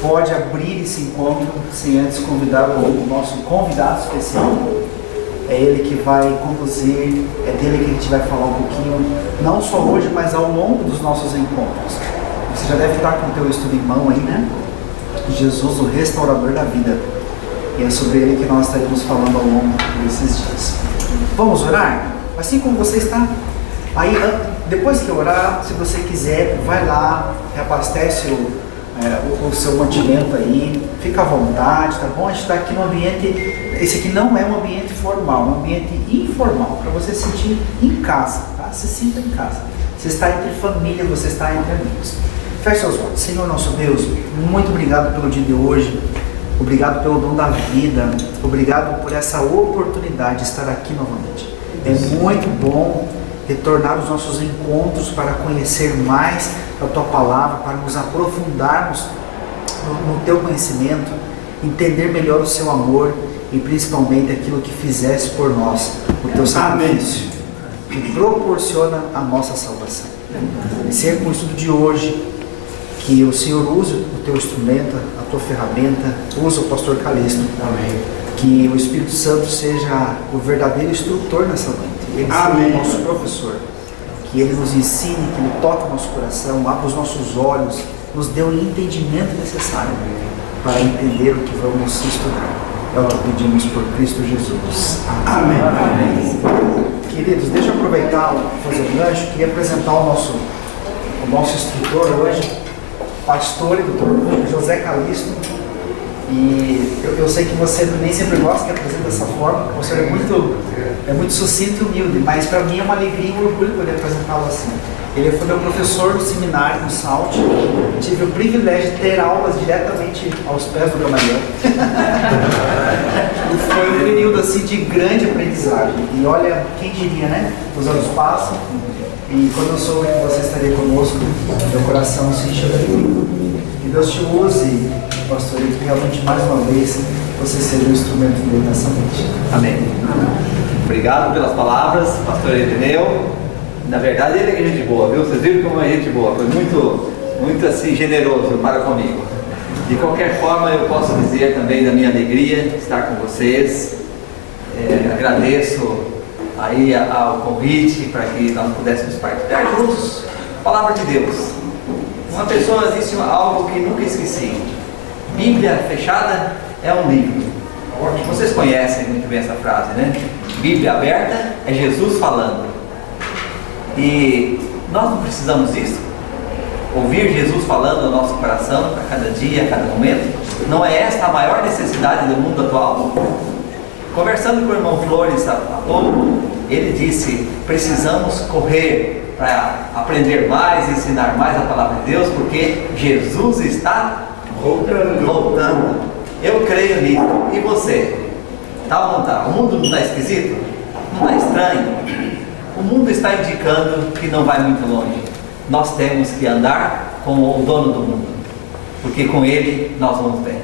pode abrir esse encontro sem antes convidar o nosso convidado especial. É ele que vai conduzir, é dele que a gente vai falar um pouquinho, não só hoje, mas ao longo dos nossos encontros. Você já deve estar com o teu estudo em mão aí, né? Jesus, o restaurador da vida. E é sobre ele que nós estaremos falando ao longo desses dias. Vamos orar? Assim como você está. Aí, depois que orar, se você quiser, vai lá, reabastece o seu mantimento aí, fica à vontade, tá bom? A gente está aqui no ambiente, esse aqui não é um ambiente formal, é um ambiente informal, para você se sentir em casa, tá? Se sinta em casa. Você está entre família, você está entre amigos. Feche seus olhos. Senhor nosso Deus, muito obrigado pelo dia de hoje, obrigado pelo dom da vida, obrigado por essa oportunidade de estar aqui novamente. É muito bom retornar os nossos encontros para conhecer mais a Tua Palavra, para nos aprofundarmos no Teu conhecimento, entender melhor o Seu amor e principalmente aquilo que fizeste por nós, o Teu sacrifício, que proporciona a nossa salvação. Ser com o estudo de hoje, que o Senhor use o Teu instrumento, a Tua ferramenta, use o pastor Calixto. Amém. Que o Espírito Santo seja o verdadeiro instrutor nessa noite. Ele seja o nosso professor. Que Ele nos ensine, que Ele toque o nosso coração, abra os nossos olhos, nos dê o entendimento necessário para entender o que vamos estudar. É o que pedimos por Cristo Jesus. Amém. Amém. Queridos, deixa eu aproveitar, fazer um gancho. Queria apresentar o nosso instrutor hoje, pastor e doutor José Calixto. E eu sei que você nem sempre gosta que apresenta dessa forma, o professor é muito sucinto e humilde, mas para mim é uma alegria e um orgulho poder apresentá-lo assim. Ele foi meu professor no seminário, no SALT, tive o privilégio de ter aulas diretamente aos pés do Gamaliel. E foi um período assim de grande aprendizagem. E olha, quem diria, né? Os anos passam e quando eu soube que você estaria conosco, meu coração se encheu de alegria. Que Deus te use, pastor, e que realmente mais uma vez você seja o instrumento dele nessa noite. Amém. Obrigado pelas palavras, pastor Irineu. Na verdade ele é gente boa, viu? Vocês viram como é gente boa, foi muito assim generoso para comigo. De qualquer forma eu posso dizer também da minha alegria de estar com vocês. Agradeço aí ao convite para que nós pudéssemos partilhar juntos a palavra de Deus. Uma pessoa disse algo que nunca esqueci: Bíblia fechada é um livro. Vocês conhecem muito bem essa frase, né? Bíblia aberta é Jesus falando. E nós não precisamos disso? Ouvir Jesus falando no nosso coração a cada dia, a cada momento? Não é esta a maior necessidade do mundo atual? Conversando com o irmão Flores há pouco, ele disse: precisamos correr para aprender mais, ensinar mais a palavra de Deus, porque Jesus está voltando. Eu creio nisso. E você? Tá ou não tá? O mundo não está esquisito? Não está estranho? O mundo está indicando que não vai muito longe. Nós temos que andar com o dono do mundo, porque com ele nós vamos bem.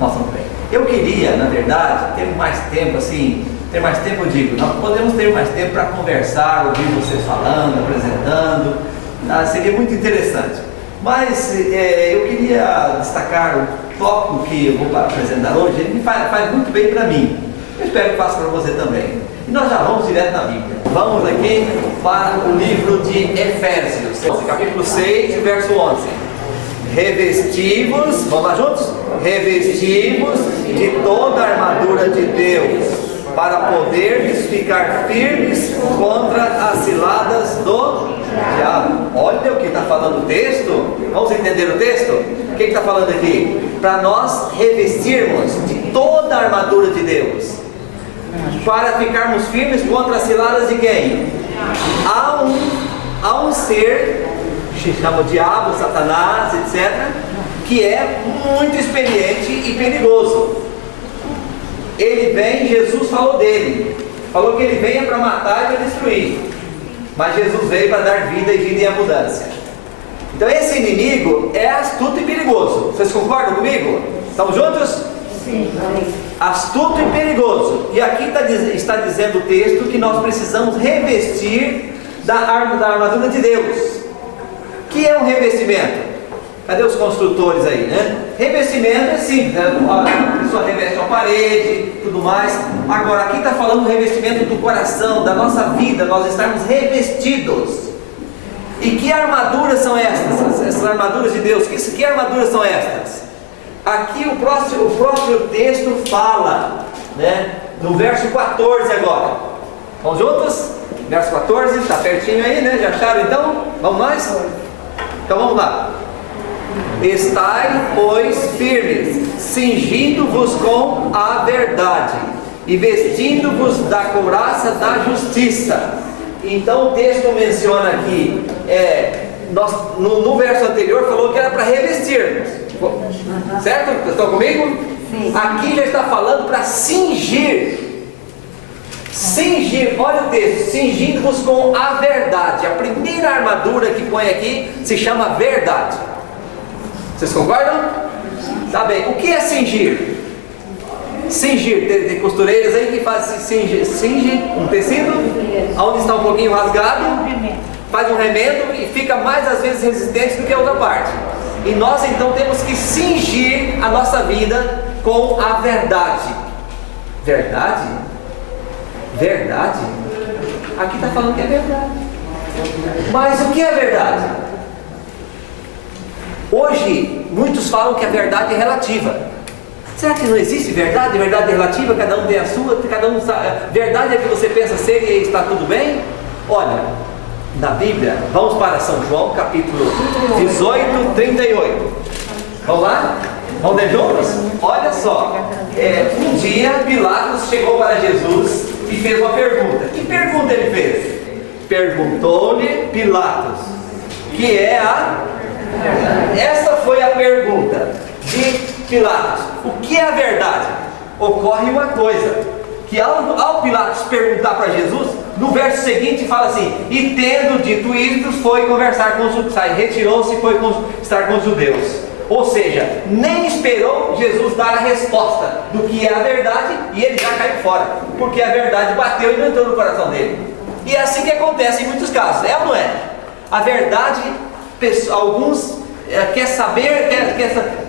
Nós vamos bem. Eu queria, na verdade, ter mais tempo assim. Ter mais tempo, eu digo, nós podemos ter mais tempo para conversar, ouvir vocês falando, apresentando. Seria muito interessante. Mas eu queria destacar o tópico que eu vou apresentar hoje. Ele faz muito bem para mim. Eu espero que faça para você também. E nós já vamos direto na Bíblia. Vamos aqui para o livro de Efésios, capítulo 6, verso 11. Revestivos, vamos lá juntos? Revestivos de toda a armadura de Deus, para poderes ficar firmes contra as ciladas do diabo. Olha o que está falando o texto. Vamos entender o texto? O que está falando aqui? Para nós revestirmos de toda a armadura de Deus, para ficarmos firmes contra as ciladas de quem? Há um ser, que chama o diabo, Satanás, etc., que é muito experiente e perigoso. Ele vem, Jesus falou dele, falou que ele veio para matar e para destruir, mas Jesus veio para dar vida e vida em abundância. Então esse inimigo é astuto e perigoso. Vocês concordam comigo? Estamos juntos? Sim. Astuto e perigoso. E aqui está dizendo o texto que nós precisamos revestir da armadura de Deus. Que é um revestimento? Cadê os construtores aí, né? revestimento é simples, né? A pessoa reveste uma parede, tudo mais. Agora, aqui está falando do revestimento do coração, da nossa vida, nós estarmos revestidos. E que armaduras são estas? Essas armaduras de Deus, que armaduras são estas? Aqui o próprio texto fala, né? No verso 14 agora. Vamos juntos? Verso 14, está pertinho aí, né? Já acharam então? Vamos mais? Então vamos lá. Estai, pois, firmes, cingindo-vos com a verdade e vestindo-vos da couraça da justiça. Então o texto menciona aqui, no verso anterior falou que era para revestir, certo? Estão comigo? Sim. Aqui já está falando para cingir. Cingir, olha o texto, cingindo-vos com a verdade. A primeira armadura que põe aqui se chama verdade. Vocês concordam? Tá bem, o que é cingir? Cingir, tem costureiras aí que fazem cinge um tecido, onde está um pouquinho rasgado, faz um remendo e fica mais às vezes resistente do que a outra parte. E nós então temos que cingir a nossa vida com a verdade. Verdade? Verdade? Aqui está falando que é verdade. Mas o que é verdade? Hoje, muitos falam que a verdade é relativa. Será que não existe verdade? Verdade é relativa, cada um tem a sua, cada um sabe. Verdade é que você pensa ser e está tudo bem? Olha, na Bíblia, vamos para São João, capítulo 18, 38. Vamos lá? Vamos ler juntos? Olha só, um dia Pilatos chegou para Jesus e fez uma pergunta. Que pergunta ele fez? Perguntou-lhe Pilatos, que é a... Essa foi a pergunta de Pilatos. O que é a verdade? Ocorre uma coisa, que ao Pilatos perguntar para Jesus, no verso seguinte fala assim: e tendo dito isto, foi conversar com os judeus, retirou-se e foi estar com os judeus. Ou seja, nem esperou Jesus dar a resposta do que é a verdade e ele já caiu fora, porque a verdade bateu e não entrou no coração dele. E é assim que acontece em muitos casos, é ou não é? A verdade, alguns quer saber,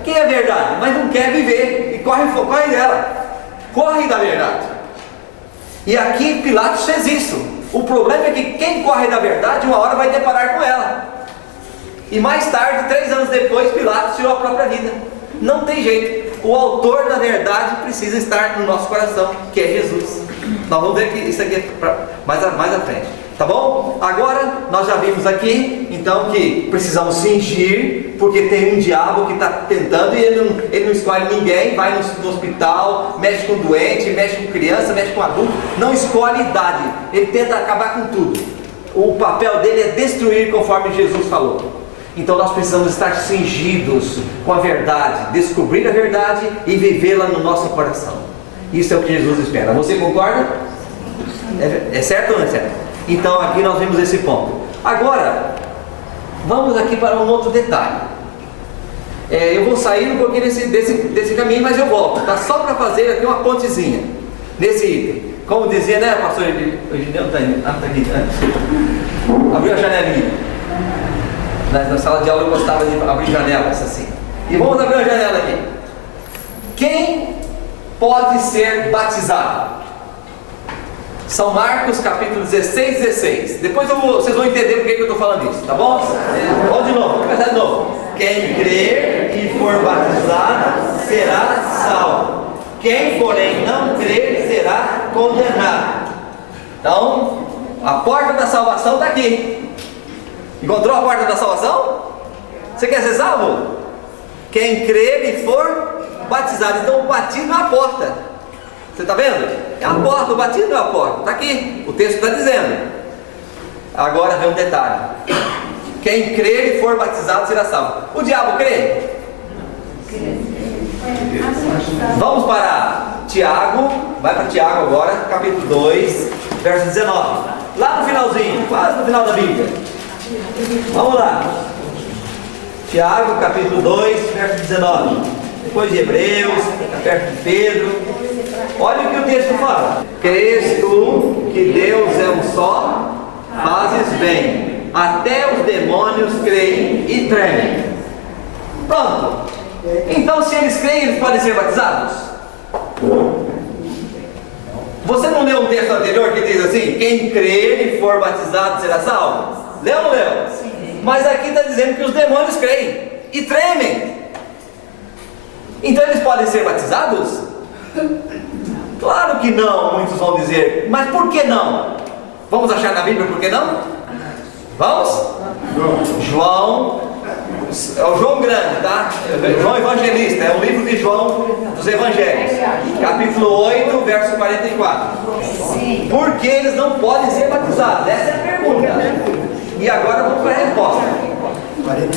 quem é verdade, mas não quer viver e corre dela, corre da verdade. E aqui Pilatos fez isso. O problema é que quem corre da verdade, uma hora vai deparar com ela. E mais tarde, 3 anos depois, Pilatos tirou a própria vida. Não tem jeito. O autor da verdade precisa estar no nosso coração, que é Jesus. Nós vamos ver que isso aqui é mais à frente. Tá bom? Agora nós já vimos aqui, então, que precisamos cingir, porque tem um diabo que está tentando e ele não escolhe ninguém, vai no hospital, mexe com doente, mexe com criança, mexe com adulto, não escolhe idade, ele tenta acabar com tudo. O papel dele é destruir, conforme Jesus falou. Então nós precisamos estar cingidos com a verdade, descobrir a verdade e vivê-la no nosso coração. Isso é o que Jesus espera. Você concorda? É certo ou não é certo? Então aqui nós vemos esse ponto. Agora, vamos aqui para um outro detalhe. Eu vou sair um pouquinho desse caminho, mas eu volto, tá? Só para fazer aqui uma pontezinha nesse item. Como dizia, né, pastor Egineu? Abriu a janelinha. Na sala de aula eu gostava de abrir janelas assim. E vamos abrir uma janela aqui. Quem pode ser batizado? São Marcos capítulo 16. Depois vocês vão entender por que eu estou falando isso, tá bom? Vamos de novo, vamos começar de novo. Quem crer e for batizado será salvo. Quem, porém, não crer será condenado. Então, a porta da salvação está aqui. Encontrou a porta da salvação? Você quer ser salvo? Quem crer e for batizado. Então o batismo é a porta. Você está vendo? É a porta, o batismo é a porta. Está aqui, o texto está dizendo. Agora vem um detalhe. Quem crer e for batizado será salvo. O diabo crê? Vamos para Tiago. Vai para Tiago agora, capítulo 2, verso 19. Lá no finalzinho, quase no final da Bíblia. Vamos lá. Tiago, capítulo 2, verso 19. Depois de Hebreus, perto de Pedro. Olha o que o texto fala. Crês tu que Deus é um só? Fazes bem. Até os demônios creem e tremem. Pronto. Então, se eles creem, eles podem ser batizados? Você não leu um texto anterior que diz assim: quem crer e for batizado será salvo? Leu ou não leu? Sim. Mas aqui está dizendo que os demônios creem e tremem. Então eles podem ser batizados? Claro que não, muitos vão dizer. Mas por que não? Vamos achar na Bíblia por que não? Vamos? João, é o João Grande, tá? João Evangelista, é o livro de João dos Evangelhos, capítulo 8, verso 44. Por que eles não podem ser batizados? Essa é a pergunta. E agora vamos para a resposta.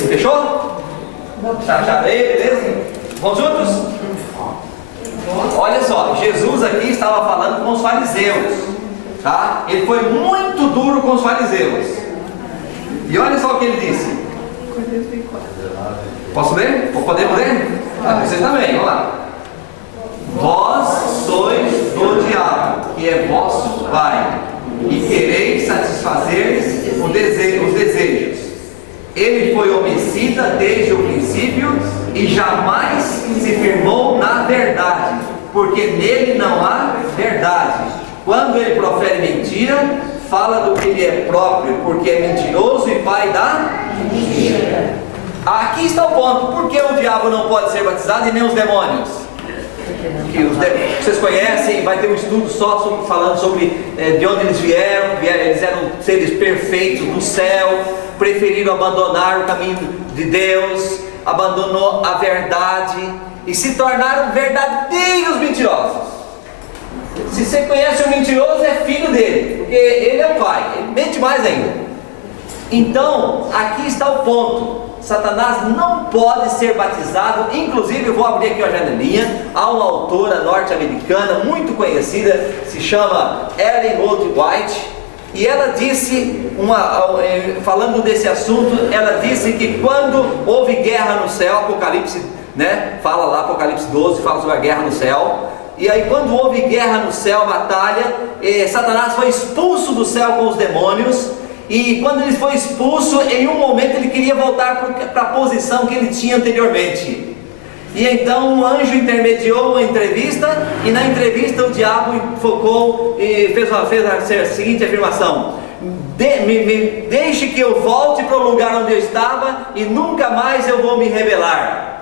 Fechou? Já veio, beleza? Vamos juntos? Olha só, Jesus aqui estava falando com os fariseus, tá? Ele foi muito duro com os fariseus. E olha só o que ele disse. Posso ler? Podemos ler? Vocês também, vamos lá. Vós sois do diabo, que é vosso pai, e quereis satisfazer os desejos. Ele foi homicida desde o princípio e jamais se firmou na verdade, porque nele não há verdade. Quando ele profere mentira, fala do que lhe é próprio, porque é mentiroso e pai da mentira. Aqui está o ponto. Por que o diabo não pode ser batizado e nem os demônios? Vocês conhecem, vai ter um estudo só falando sobre de onde eles vieram. Eles eram seres perfeitos do céu, preferiram abandonar o caminho de Deus, abandonou a verdade e se tornaram verdadeiros mentirosos. Se você conhece o mentiroso, é filho dele, porque ele é o pai, ele mente mais ainda. Então, aqui está o ponto. Satanás não pode ser batizado. Inclusive, eu vou abrir aqui uma janelinha. Há uma autora norte-americana muito conhecida, se chama Ellen White, e ela disse, falando desse assunto, ela disse que quando houve guerra no céu, Apocalipse, né, fala lá, Apocalipse 12, fala sobre a guerra no céu. E aí quando houve guerra no céu, batalha, Satanás foi expulso do céu com os demônios. E quando ele foi expulso, em um momento ele queria voltar para a posição que ele tinha anteriormente. E então um anjo intermediou uma entrevista, e na entrevista o diabo focou e fez a seguinte afirmação: deixe que eu volte para o lugar onde eu estava e nunca mais eu vou me rebelar.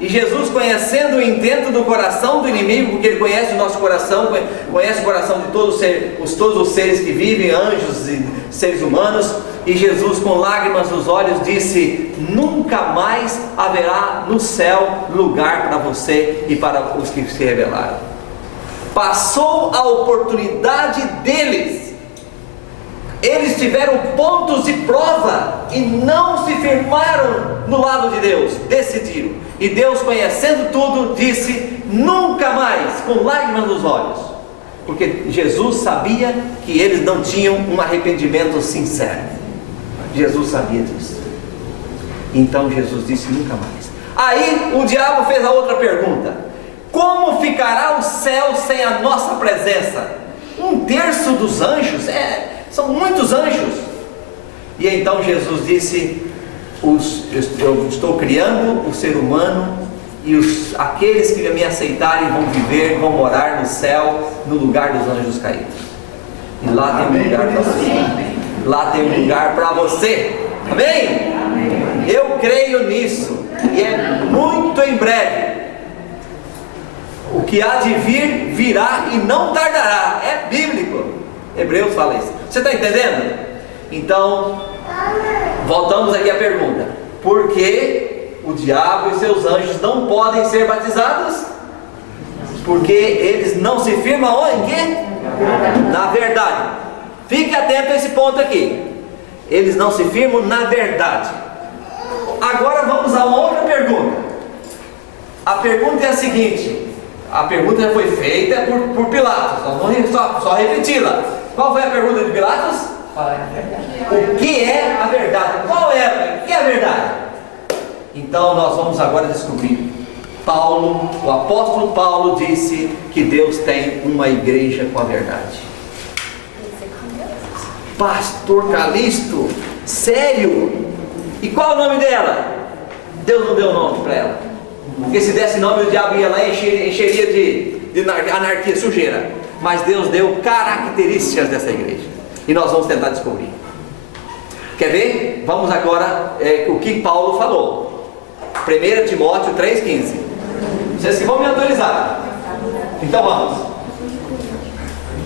E Jesus, conhecendo o intento do coração do inimigo, porque ele conhece o nosso coração, conhece o coração de todos os seres que vivem, anjos e seres humanos, e Jesus, com lágrimas nos olhos, disse: nunca mais haverá no céu lugar para você e para os que se rebelaram. Passou a oportunidade deles. Eles tiveram pontos de prova e não se firmaram no lado de Deus, decidiram. E Deus, conhecendo tudo, disse: nunca mais, com lágrimas nos olhos, porque Jesus sabia que eles não tinham um arrependimento sincero. Jesus sabia disso. Então Jesus disse: nunca mais. Aí o diabo fez a outra pergunta: como ficará o céu sem a nossa presença? 1/3 dos anjos, são muitos anjos. E então Jesus disse: eu estou criando o ser humano, e aqueles que me aceitarem vão morar no céu, no lugar dos anjos caídos. E lá tem um lugar para você. Lá tem um lugar para você. Amém? Amém? Eu creio nisso. E é muito em breve. O que há de vir, virá e não tardará. É bíblico. Hebreus fala isso. Você está entendendo? Então, voltamos aqui à pergunta: por que o diabo e seus anjos não podem ser batizados? Porque eles não se firmam em quê? Na verdade. Fique atento a esse ponto aqui. Eles não se firmam na verdade. Agora vamos a uma outra pergunta. A pergunta é a seguinte. A pergunta já foi feita por Pilatos. Vamos só repeti-la. Qual foi a pergunta de Pilatos? O que é a verdade? O que é a verdade? Então nós vamos agora descobrir. O apóstolo Paulo disse que Deus tem uma igreja com a verdade. Pastor Calixto, sério? E qual é o nome dela? Deus não deu nome para ela. Porque se desse nome, o diabo ia lá e encheria de anarquia, sujeira. Mas Deus deu características dessa igreja. E nós vamos tentar descobrir. Quer ver? Vamos agora o que Paulo falou. 1 Timóteo 3,15. Vocês que vão me autorizar. Então vamos.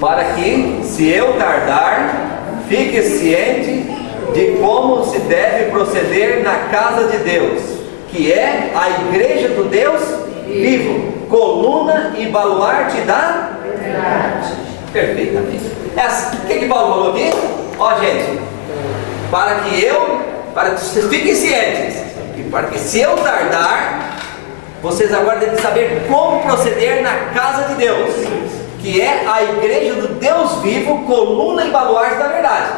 Para que, se eu tardar, fique ciente de como se deve proceder na casa de Deus, que é a igreja do Deus vivo, coluna e baluarte da verdade. Perfeitamente. O que Paulo falou aqui? Ó, gente, para que vocês fiquem cientes, e para que, se eu tardar, vocês agora devem saber como proceder na casa de Deus, que é a igreja do Deus vivo, coluna e baluarte da verdade.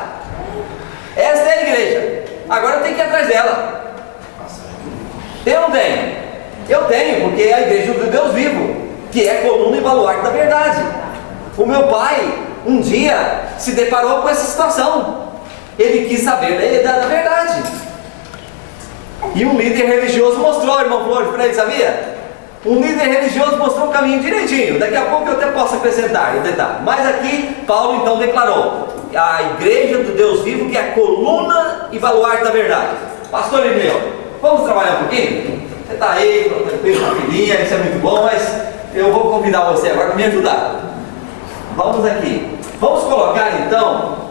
Esta é a igreja. Agora eu tenho que ir atrás dela. Eu não tenho. Eu tenho, porque é a igreja do Deus vivo, que é coluna e baluarte da verdade. O meu pai, um dia, se deparou com essa situação. Ele quis saber da verdade. E um líder religioso mostrou, irmão Flores, para ele, sabia? Um líder religioso mostrou o caminho direitinho. Daqui a pouco eu até posso acrescentar um detalhe. Mas aqui, Paulo então declarou: a igreja do Deus vivo, que é a coluna e baluarte da verdade. Pastor Irineu, vamos trabalhar um pouquinho? Você está aí, tranquilo, uma filhinha, isso é muito bom, mas eu vou convidar você agora para me ajudar. Vamos aqui. Vamos colocar então,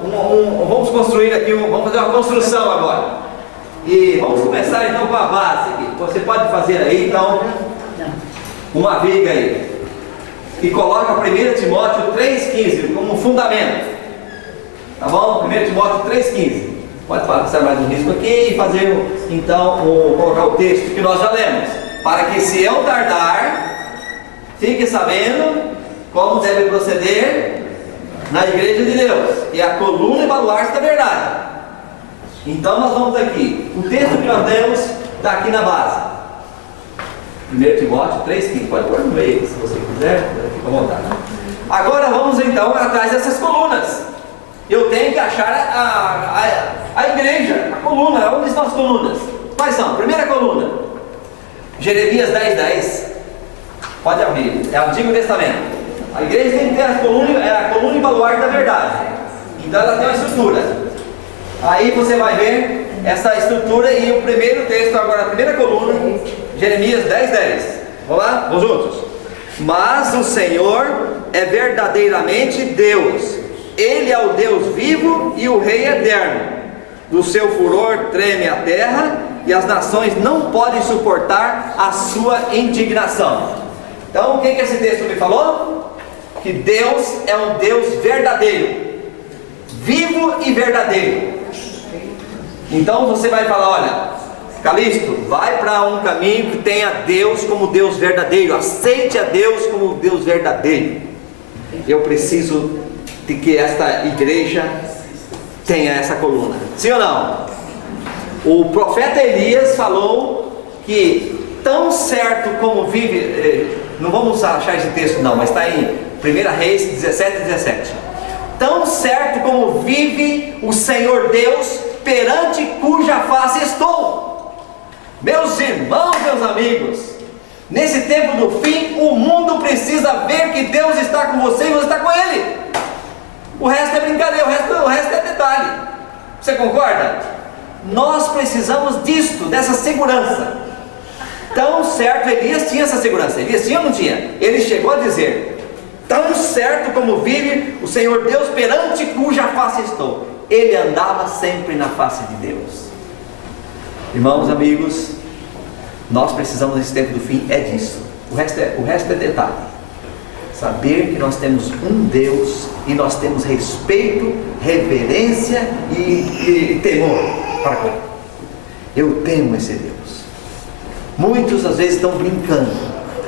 vamos construir aqui, vamos fazer uma construção agora. E vamos começar então com a base aqui. Você pode fazer aí então uma viga aí. E coloca 1 Timóteo 3,15 como fundamento. Tá bom? 1 Timóteo 3,15. Pode passar mais um risco aqui e fazer então, colocar o texto que nós já lemos. Para que, se eu tardar, fique sabendo como deve proceder na igreja de Deus, que é a coluna e baluarte da verdade. Então nós vamos aqui. O texto que nós lemos está aqui na base. 1 Timóteo 3,15. Pode pôr no meio, se você quiser, fica à vontade. Agora vamos então atrás dessas colunas. Eu tenho que achar a igreja, a coluna. Onde estão as colunas? Quais são? Primeira coluna, Jeremias 10,10. Pode abrir, é o Antigo Testamento. A igreja tem que ter a coluna e baluarte da verdade. Então ela tem uma estrutura. Aí você vai ver essa estrutura e o primeiro texto agora, a primeira coluna, Jeremias 10,10. Vamos lá? Vamos juntos. Mas o Senhor é verdadeiramente Deus. Ele é o Deus vivo e o Rei eterno. Do seu furor treme a terra e as nações não podem suportar a sua indignação. Então o que esse texto me falou? Que Deus é um Deus verdadeiro, vivo e verdadeiro. Então você vai falar: olha, Calixto, vai para um caminho que tenha Deus como Deus verdadeiro, aceite a Deus como Deus verdadeiro. Eu preciso de que esta igreja tenha essa coluna, sim ou não? O profeta Elias falou que tão certo como vive, não vamos achar esse texto não, mas está em 1 Reis 17:17. Tão certo como vive o Senhor Deus, perante cuja face estou. Meus irmãos, meus amigos, nesse tempo do fim, o mundo precisa ver que Deus está com você e você está com Ele. O resto é brincadeira, o resto é detalhe. Você concorda? Nós precisamos disto, dessa segurança. Tão certo, Elias tinha essa segurança. Elias tinha ou não tinha? Ele chegou a dizer: tão certo como vive o Senhor Deus, perante cuja face estou. Ele andava sempre na face de Deus. Irmãos, amigos, nós precisamos nesse tempo do fim é disso. O resto é detalhe. Saber que nós temos um Deus e nós temos respeito, reverência e temor para com Ele. Eu temo esse Deus. Muitos às vezes estão brincando.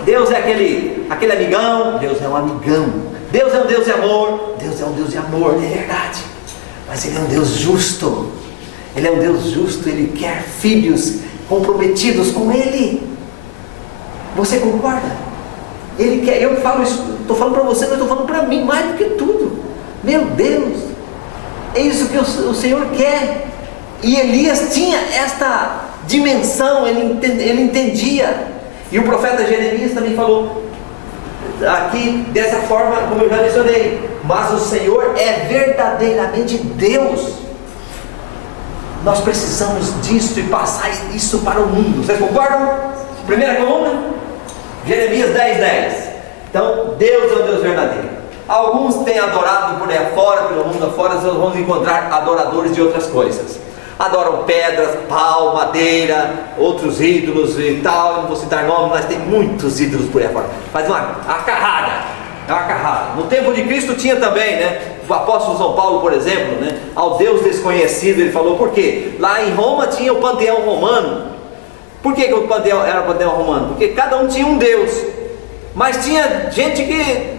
Deus é aquele amigão. Deus é um amigão. Deus é um Deus de amor. Deus é um Deus de amor, é verdade. Mas Ele é um Deus justo. Ele é um Deus justo. Ele quer filhos comprometidos com Ele. Você concorda? Ele quer, eu falo isso, estou falando para você, mas estou falando para mim, mais do que tudo. Meu Deus, é isso que o Senhor quer. E Elias tinha esta dimensão, ele entendia. E o profeta Jeremias também falou aqui dessa forma, como eu já mencionei: mas o Senhor é verdadeiramente Deus. Nós precisamos disso e passar isso para o mundo. Vocês concordam? Primeira coluna, Jeremias 10:10. Então, Deus é o Deus verdadeiro. Alguns têm adorado por aí afora, pelo mundo afora. Nós vamos encontrar adoradores de outras coisas. Adoram pedras, pau, madeira, outros ídolos e tal. Não vou citar nomes, mas tem muitos ídolos por aí afora. Faz uma carrada. É uma carrada. No tempo de Cristo tinha também, né? O apóstolo São Paulo, por exemplo, né? Ao Deus desconhecido, ele falou: por quê? Lá em Roma tinha o panteão romano. Por que o panteão era o panteão romano? Porque cada um tinha um Deus. Mas tinha gente que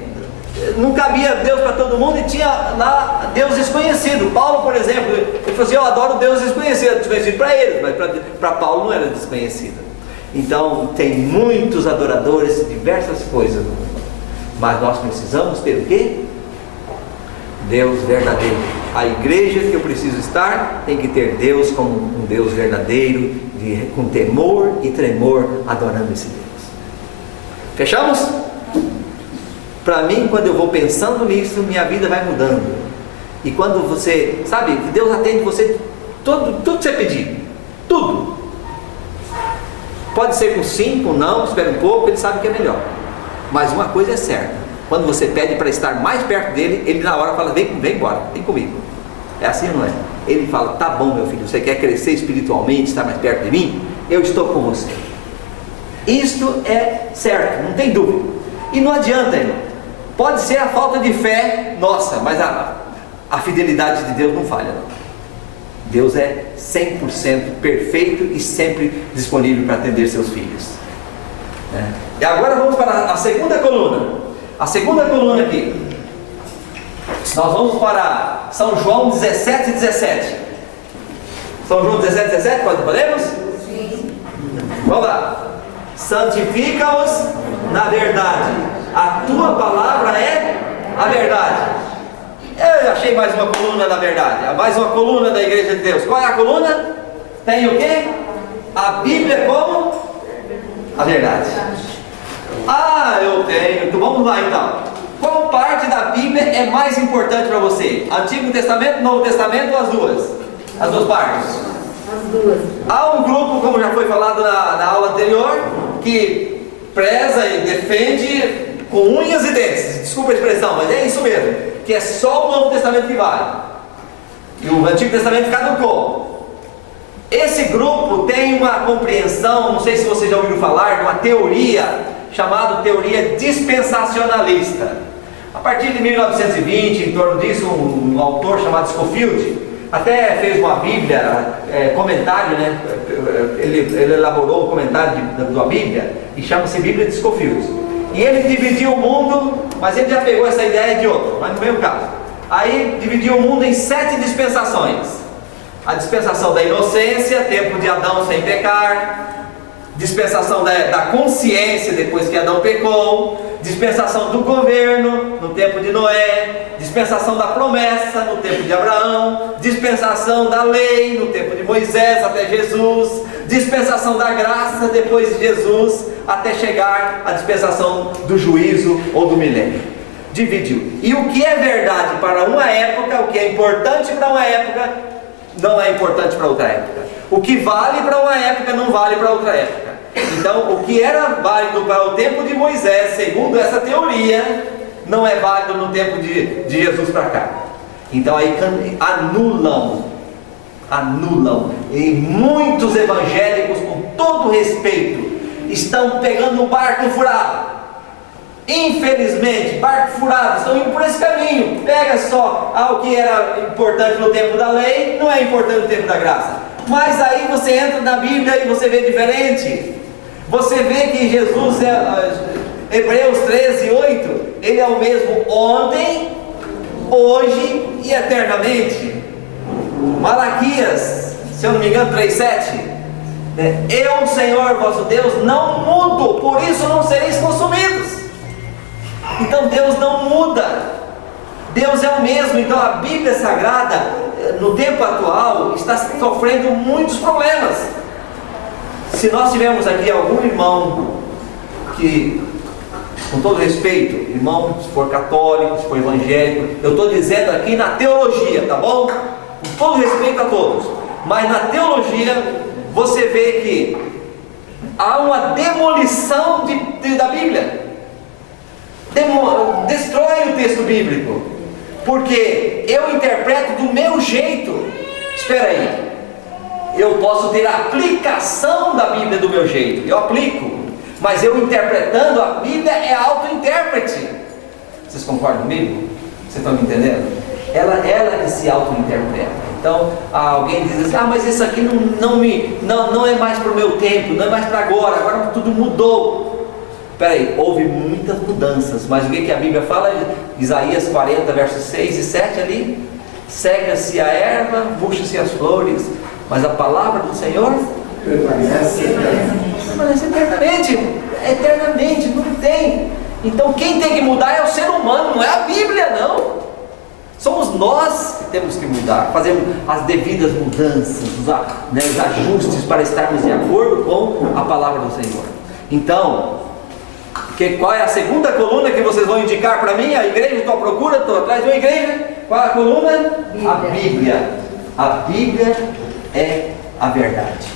não cabia Deus para todo mundo, e tinha lá Deus desconhecido. Paulo, por exemplo, ele falou assim: eu adoro Deus desconhecido. Desconhecido para eles, mas para Paulo não era desconhecido. Então tem muitos adoradores de diversas coisas no mundo, mas nós precisamos ter o quê? Deus verdadeiro. A igreja que eu preciso estar tem que ter Deus como um Deus verdadeiro, com temor e tremor, adorando esse Deus. Fechamos? Para mim, quando eu vou pensando nisso, minha vida vai mudando. E quando você, sabe, que Deus atende você, tudo que você pedir, tudo. Pode ser com sim, com não, espera um pouco, Ele sabe que é melhor. Mas uma coisa é certa: quando você pede para estar mais perto dele, Ele na hora fala: vem embora, vem comigo. É assim ou não é? Ele fala: tá bom, meu filho, você quer crescer espiritualmente, estar mais perto de mim? Eu estou com você. Isto é certo, não tem dúvida. E não adianta, irmão. Pode ser a falta de fé nossa, mas a fidelidade de Deus não falha, não. Deus é 100% perfeito e sempre disponível para atender seus filhos. E agora vamos para a segunda coluna. A segunda coluna aqui, nós vamos para São João 17:17. São João 17:17, podemos? Sim. Vamos lá. Santifica-os na verdade, a tua palavra é a verdade. Eu achei mais uma coluna da verdade, mais uma coluna da Igreja de Deus. Qual é a coluna? Tem o quê? A Bíblia como a verdade. Eu tenho. Então vamos lá então. Qual parte da Bíblia é mais importante para você? Antigo Testamento, Novo Testamento ou as duas? As duas partes? As duas. Há um grupo, como já foi falado na aula anterior, que preza e defende com unhas e dentes. Desculpa a expressão, mas é isso mesmo. Que é só o Novo Testamento que vale. E o Antigo Testamento caducou. Esse grupo tem uma compreensão, não sei se vocês já ouviram falar, de uma teoria chamada teoria dispensacionalista. A partir de 1920, em torno disso, um autor chamado Scofield até fez uma Bíblia, comentário, né? Ele elaborou um comentário da Bíblia e chama-se Bíblia de Scofield. E ele dividiu o mundo, mas ele já pegou essa ideia de outro, mas no mesmo caso. Aí dividiu o mundo em 7 dispensações. A dispensação da inocência, tempo de Adão sem pecar. Dispensação da consciência, depois que Adão pecou. Dispensação do governo, no tempo de Noé. Dispensação da promessa, no tempo de Abraão. Dispensação da lei, no tempo de Moisés até Jesus. Dispensação da graça, depois de Jesus, até chegar à dispensação do juízo ou do milênio. Dividiu. E o que é verdade para uma época, o que é importante para uma época, não é importante para outra época. O que vale para uma época, não vale para outra época. Então, o que era válido para o tempo de Moisés, segundo essa teoria, não é válido no tempo de Jesus para cá. Então aí anulam. E muitos evangélicos, com todo respeito, estão pegando um barco furado. Infelizmente, barco furado, estão indo por esse caminho. Pega só o que era importante no tempo da lei, não é importante no tempo da graça. Mas aí você entra na Bíblia e você vê diferente. Você vê que Jesus Hebreus 13:8, Ele é o mesmo ontem, hoje e eternamente. Malaquias, se eu não me engano, 3:7, eu, Senhor vosso Deus, não mudo, por isso não sereis consumidos. Então Deus não muda, Deus é o mesmo. Então a Bíblia Sagrada, no tempo atual, está sofrendo muitos problemas. Se nós tivermos aqui algum irmão que, com todo respeito, irmão, se for católico, se for evangélico, eu estou dizendo aqui na teologia, tá bom? Com todo respeito a todos, mas na teologia você vê que há uma demolição da Bíblia. Destrói o texto bíblico, porque eu interpreto do meu jeito. Espera aí, eu posso ter a aplicação da Bíblia do meu jeito, eu aplico, mas eu interpretando a Bíblia é auto-intérprete. Vocês concordam comigo? Vocês estão me entendendo? Ela que se auto-interpreta. Então alguém diz assim: mas isso aqui não é mais para o meu tempo, não é mais para agora tudo mudou. Espera aí, houve muitas mudanças, mas o que a Bíblia fala? Isaías 40, versos 6 e 7 ali: seca-se a erva, murcha-se as flores, mas a palavra do Senhor permanece eternamente, não tem. Então quem tem que mudar é o ser humano, não é a Bíblia, não. Somos nós que temos que mudar, fazer as devidas mudanças, os ajustes para estarmos de acordo com a palavra do Senhor. Então, qual é a segunda coluna que vocês vão indicar para mim? A igreja, estou à procura, estou atrás de uma igreja. Qual é a coluna? Bíblia. A Bíblia. A Bíblia é a verdade.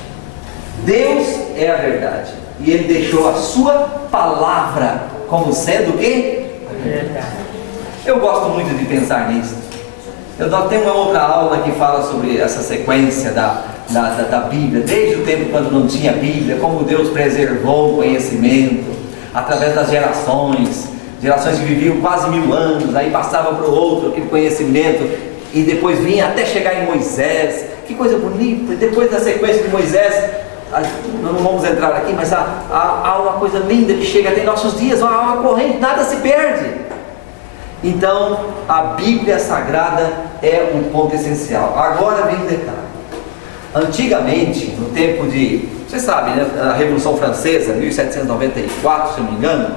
Deus é a verdade. E Ele deixou a sua palavra como sendo o quê? A verdade. Eu gosto muito de pensar nisso. Eu tenho uma outra aula que fala sobre essa sequência da Bíblia, desde o tempo quando não tinha Bíblia, como Deus preservou o conhecimento, através das gerações que viviam quase 1000 anos, aí passava para o outro aquele conhecimento, e depois vinha até chegar em Moisés. Que coisa bonita! Depois da sequência de Moisés, não vamos entrar aqui, mas há uma coisa linda que chega até nossos dias, há uma corrente, nada se perde. Então, a Bíblia Sagrada é um ponto essencial. Agora vem um detalhe. Antigamente, no tempo de, vocês sabem, né, a Revolução Francesa, 1794, se eu não me engano,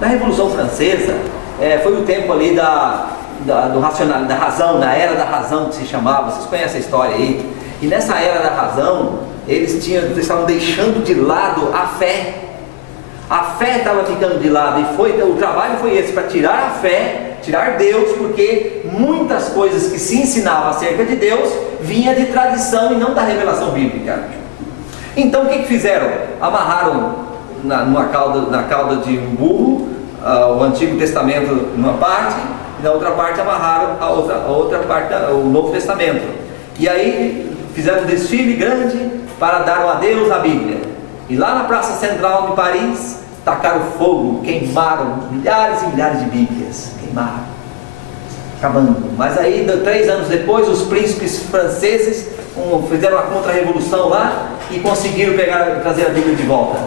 na Revolução Francesa, foi o tempo ali da razão, na Era da Razão que se chamava, vocês conhecem a história aí. E nessa Era da Razão, eles estavam deixando de lado a fé. A fé estava ficando de lado, e o trabalho foi esse, para tirar a fé, tirar Deus, porque muitas coisas que se ensinavam acerca de Deus vinha de tradição e não da revelação bíblica. Então o que fizeram? Amarraram na cauda de um burro o Antigo Testamento numa parte, e na outra parte amarraram a outra parte, o Novo Testamento. E aí fizeram um desfile grande para dar um adeus à Bíblia. E lá na Praça Central de Paris, tacaram fogo, queimaram milhares e milhares de Bíblias. Queimaram, acabando. Mas aí, 3 anos depois, os príncipes franceses fizeram uma contra-revolução lá e conseguiram trazer a Bíblia de volta.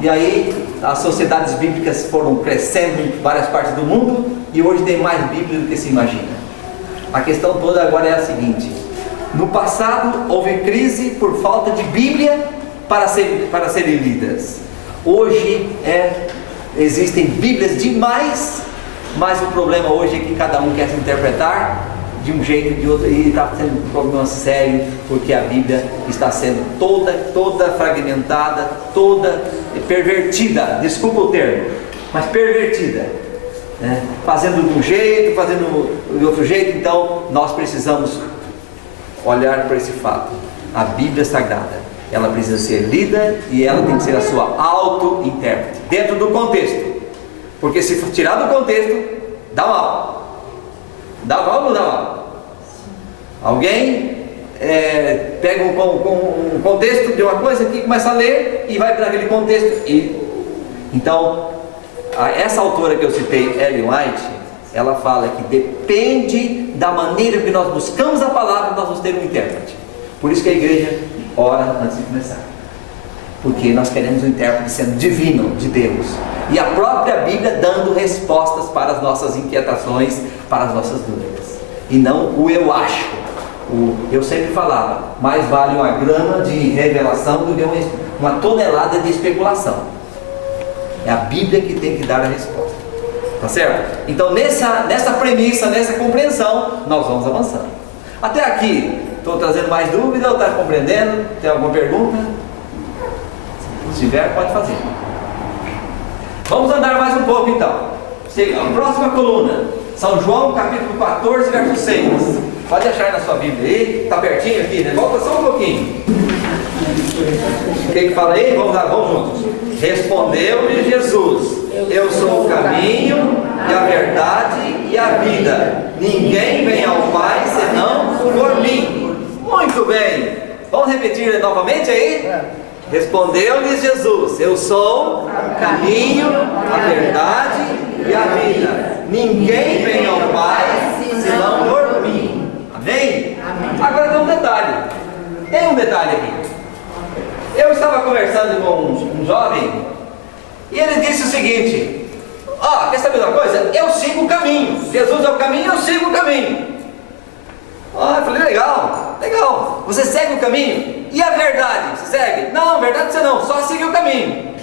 E aí, as sociedades bíblicas foram crescendo em várias partes do mundo, e hoje tem mais Bíblia do que se imagina. A questão toda agora é a seguinte: no passado houve crise por falta de Bíblia para serem lidas. Hoje existem Bíblias demais, mas o problema hoje é que cada um quer se interpretar de um jeito ou de outro, e está sendo um problema sério, porque a Bíblia está sendo toda fragmentada, toda pervertida, desculpa o termo, mas pervertida, né? Fazendo de um jeito, fazendo de outro jeito. Então nós precisamos olhar para esse fato. A Bíblia Sagrada, ela precisa ser lida, e ela tem que ser a sua auto-intérprete, dentro do contexto, porque se tirar do contexto, dá mal. Dá mal ou não dá mal? Alguém pega um contexto de uma coisa aqui, começa a ler e vai para aquele contexto. Então, essa autora que eu citei, Ellen White, ela fala que depende da maneira que nós buscamos a palavra, nós vamos ter um intérprete. Por isso que a igreja ora antes de começar, porque nós queremos um intérprete sendo divino, de Deus, e a própria Bíblia dando respostas para as nossas inquietações, para as nossas dúvidas, e não o eu acho. Eu sempre falava, mais vale uma grama de revelação do que uma tonelada de especulação. É a Bíblia que tem que dar a resposta, tá certo? Então nessa premissa, nessa compreensão, nós vamos avançando. Até aqui, estou trazendo mais dúvida ou está compreendendo? Tem alguma pergunta? Se tiver, pode fazer. Vamos andar mais um pouco então. A próxima coluna, São João capítulo 14, verso 6. Pode achar na sua Bíblia aí, está pertinho aqui, né? Volta só um pouquinho. O que fala aí? Vamos lá, vamos juntos. Respondeu-lhe Jesus: eu sou o caminho e a verdade e a vida. Ninguém vem ao Pai senão por mim. Muito bem. Vamos repetir novamente aí? Respondeu-lhe Jesus: eu sou o caminho, a verdade e a vida. Ninguém vem ao Pai senão por mim. Amém? Agora tem um detalhe. Tem um detalhe aqui. Eu estava conversando com um jovem e ele disse o seguinte: quer saber uma coisa? Eu sigo o caminho. Jesus é o caminho, eu sigo o caminho. Eu falei, legal. Você segue o caminho? E a verdade? Você segue? Não, a verdade você não, só siga o caminho.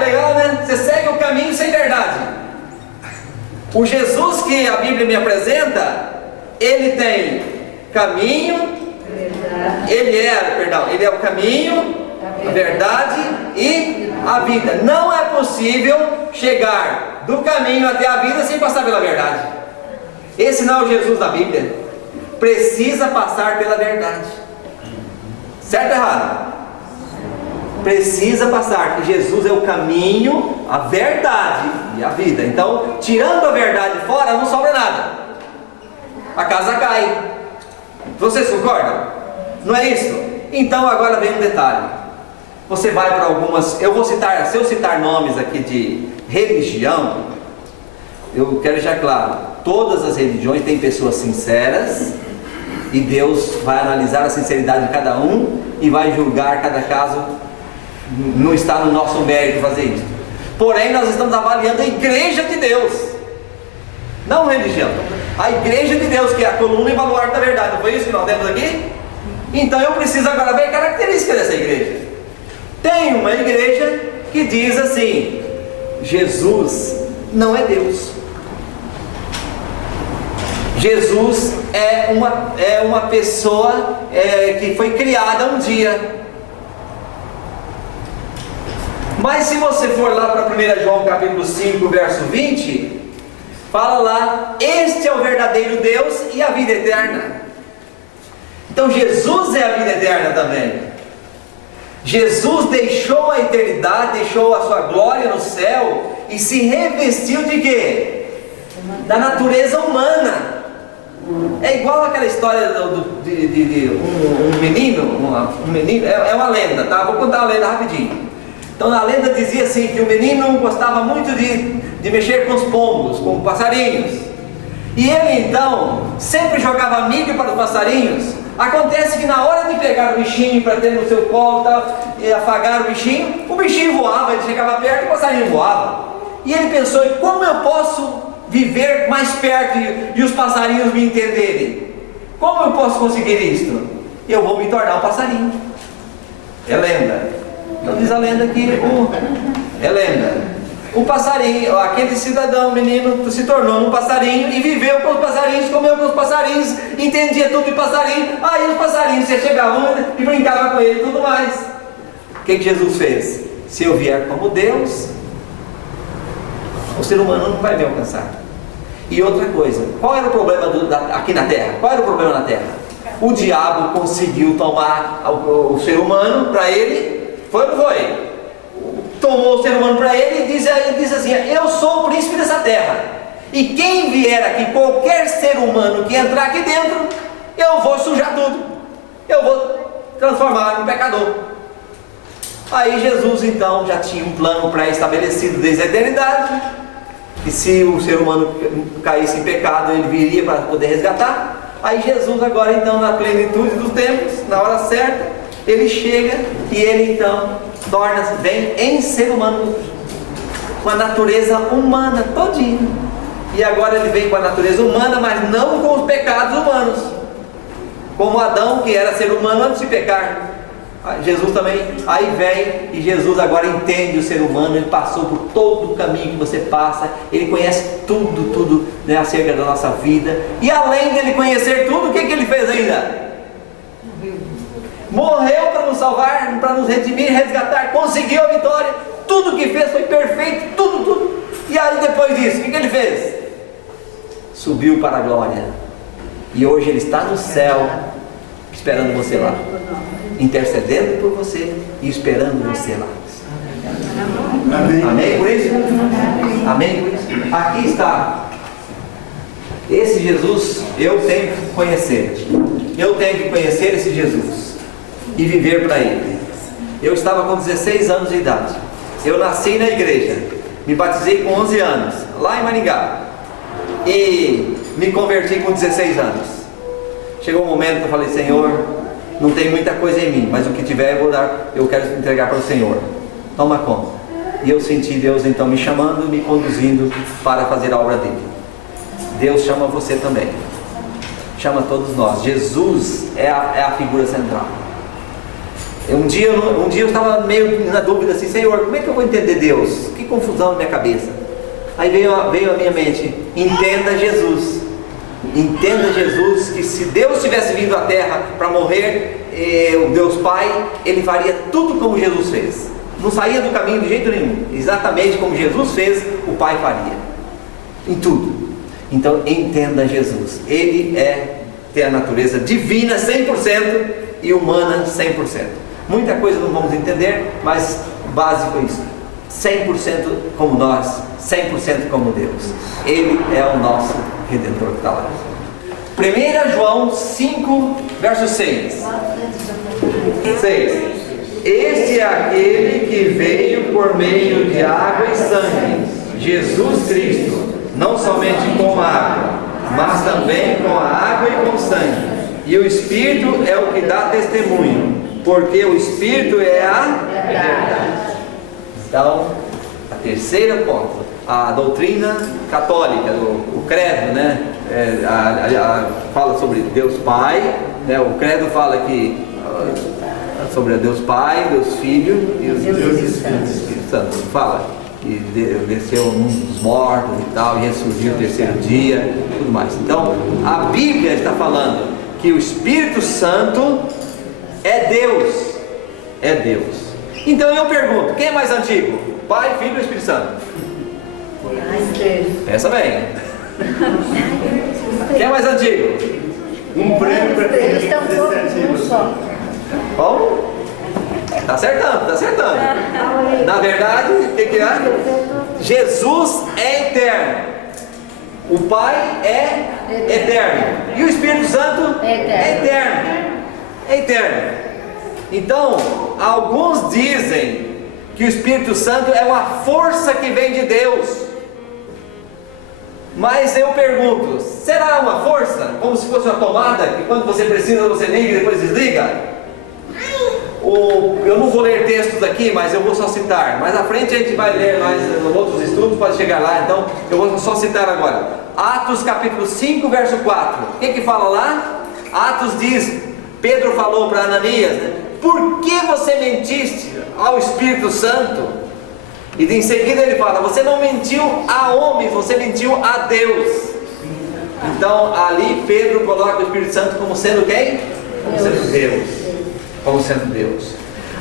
Legal, né? Você segue o caminho sem verdade. O Jesus que a Bíblia me apresenta, ele tem caminho, ele é o caminho, a verdade e a vida. Não é possível chegar do caminho até a vida sem passar pela verdade. Esse não é o Jesus da Bíblia. Precisa passar pela verdade. Certo ou errado? Precisa passar, porque Jesus é o caminho, a verdade e a vida. Então, tirando a verdade fora, não sobra nada. A casa cai. Vocês concordam? Não é isso? Então agora vem um detalhe. Você vai para algumas... se eu citar nomes aqui de religião, eu quero deixar claro, todas as religiões têm pessoas sinceras, e Deus vai analisar a sinceridade de cada um e vai julgar cada caso. Não está no nosso mérito fazer isso. Porém, nós estamos avaliando a igreja de Deus, não religião. A igreja de Deus, que é a coluna e baluarte da verdade. Não foi isso que nós temos aqui? Então eu preciso agora ver a característica dessa igreja. Tem uma igreja que diz assim: Jesus não é Deus. Jesus é uma pessoa que foi criada um dia. Mas se você for lá para 1 João capítulo 5, verso 20, fala lá: este é o verdadeiro Deus e a vida eterna. Então Jesus é a vida eterna também. Jesus deixou a eternidade, deixou a sua glória no céu e se revestiu de quê? Da natureza humana. É igual aquela história de um menino, é uma lenda, tá? Vou contar a lenda rapidinho. Então a lenda dizia assim, que o menino gostava muito de mexer com os pombos, com passarinhos. E ele então sempre jogava milho para os passarinhos. Acontece que na hora de pegar o bichinho para ter no seu colo e afagar o bichinho voava, ele chegava perto e o passarinho voava. E ele pensou: e como eu posso viver mais perto e os passarinhos me entenderem? Como eu posso conseguir isto? Eu vou me tornar um passarinho. É lenda. Então diz a lenda que é lenda. O passarinho, aquele cidadão, menino, se tornou um passarinho e viveu com os passarinhos, comeu com os passarinhos, entendia tudo de passarinho. Aí os passarinhos chegavam e brincavam com ele e tudo mais. O que Jesus fez? Se eu vier como Deus, o ser humano não vai me alcançar. E outra coisa, qual era o problema aqui na terra? Qual era o problema na terra? O diabo conseguiu tomar o ser humano para ele. Foi ou não foi? Tomou o ser humano para ele e diz assim: eu sou o príncipe dessa terra, e quem vier aqui, qualquer ser humano que entrar aqui dentro, eu vou sujar tudo, eu vou transformar em pecador. Aí Jesus então já tinha um plano pré-estabelecido desde a eternidade, que se o ser humano caísse em pecado, ele viria para poder resgatar. Aí Jesus agora então, na plenitude dos tempos, na hora certa, ele chega e ele então vem em ser humano, com a natureza humana todinha. E agora ele vem com a natureza humana, mas não com os pecados humanos, como Adão, que era ser humano antes de pecar. Jesus também, aí vem, e Jesus agora entende o ser humano. Ele passou por todo o caminho que você passa, ele conhece tudo, né, acerca da nossa vida. E além dele conhecer tudo, o que ele fez ainda? Morreu para nos salvar, para nos redimir, resgatar, conseguiu a vitória. tudo que fez foi perfeito, tudo. E aí depois disso, o que ele fez? Subiu para a glória. E hoje ele está no céu, esperando você lá, intercedendo por você e esperando você lá. Amém por isso? Amém por isso? Aqui está. Esse Jesus eu tenho que conhecer. Eu tenho que conhecer esse Jesus e viver para Ele. Eu estava com 16 anos de idade. Eu nasci na igreja. Me batizei com 11 anos, lá em Maringá. E me converti com 16 anos. Chegou um momento que eu falei: Senhor, não tem muita coisa em mim, mas o que tiver eu quero entregar para o Senhor. Toma conta. E eu senti Deus então me chamando, me conduzindo para fazer a obra dele. Deus chama você também. Chama todos nós. Jesus é a figura central. Um dia eu estava meio na dúvida assim: Senhor, como é que eu vou entender Deus? Que confusão na minha cabeça. Aí veio à minha mente: entenda Jesus. Entenda Jesus, que se Deus tivesse vindo à terra para morrer, o Deus Pai, Ele faria tudo como Jesus fez. Não saía do caminho de jeito nenhum. Exatamente como Jesus fez, o Pai faria. Em tudo. Então entenda Jesus. Ele tem a natureza divina 100% e humana 100%. Muita coisa não vamos entender, mas básico é isso. 100% como nós, 100% como Deus. Ele é o nosso Redentor que está lá. 1 João 5, verso 6. Este é aquele que veio por meio de água e sangue, Jesus Cristo, não somente com água, mas também com a água e com sangue. E o Espírito é o que dá testemunho, porque o Espírito é a verdade. Então, a terceira ponto, a doutrina católica, o credo, né? Fala sobre Deus Pai, né? O credo fala que sobre Deus Pai, Deus Filho e o Deus Espírito Santo. Fala que desceu ao mundo dos mortos e tal, e ressurgiu no terceiro dia, tudo mais. Então, a Bíblia está falando que o Espírito Santo é Deus. É Deus. Então eu pergunto: quem é mais antigo? Pai, Filho ou Espírito Santo? Pensa bem. Quem é mais antigo? Um prêmio para quem é só. Bom, tá acertando. Na verdade, o que é? Jesus é eterno. O Pai é eterno. E o Espírito Santo é eterno. É eterno. Então, alguns dizem que o Espírito Santo é uma força que vem de Deus. Mas eu pergunto: será uma força? Como se fosse uma tomada, que quando você precisa você liga e depois desliga? Eu não vou ler textos aqui, mas eu vou só citar. Mais à frente a gente vai ler mais outros estudos, pode chegar lá. Então eu vou só citar agora. Atos capítulo 5, verso 4. O que fala lá? Atos diz: Pedro falou para Ananias, né? Por que você mentiste ao Espírito Santo? E em seguida ele fala: você não mentiu a homens, você mentiu a Deus. Então ali Pedro coloca o Espírito Santo como sendo quem? Como sendo Deus. Como sendo Deus.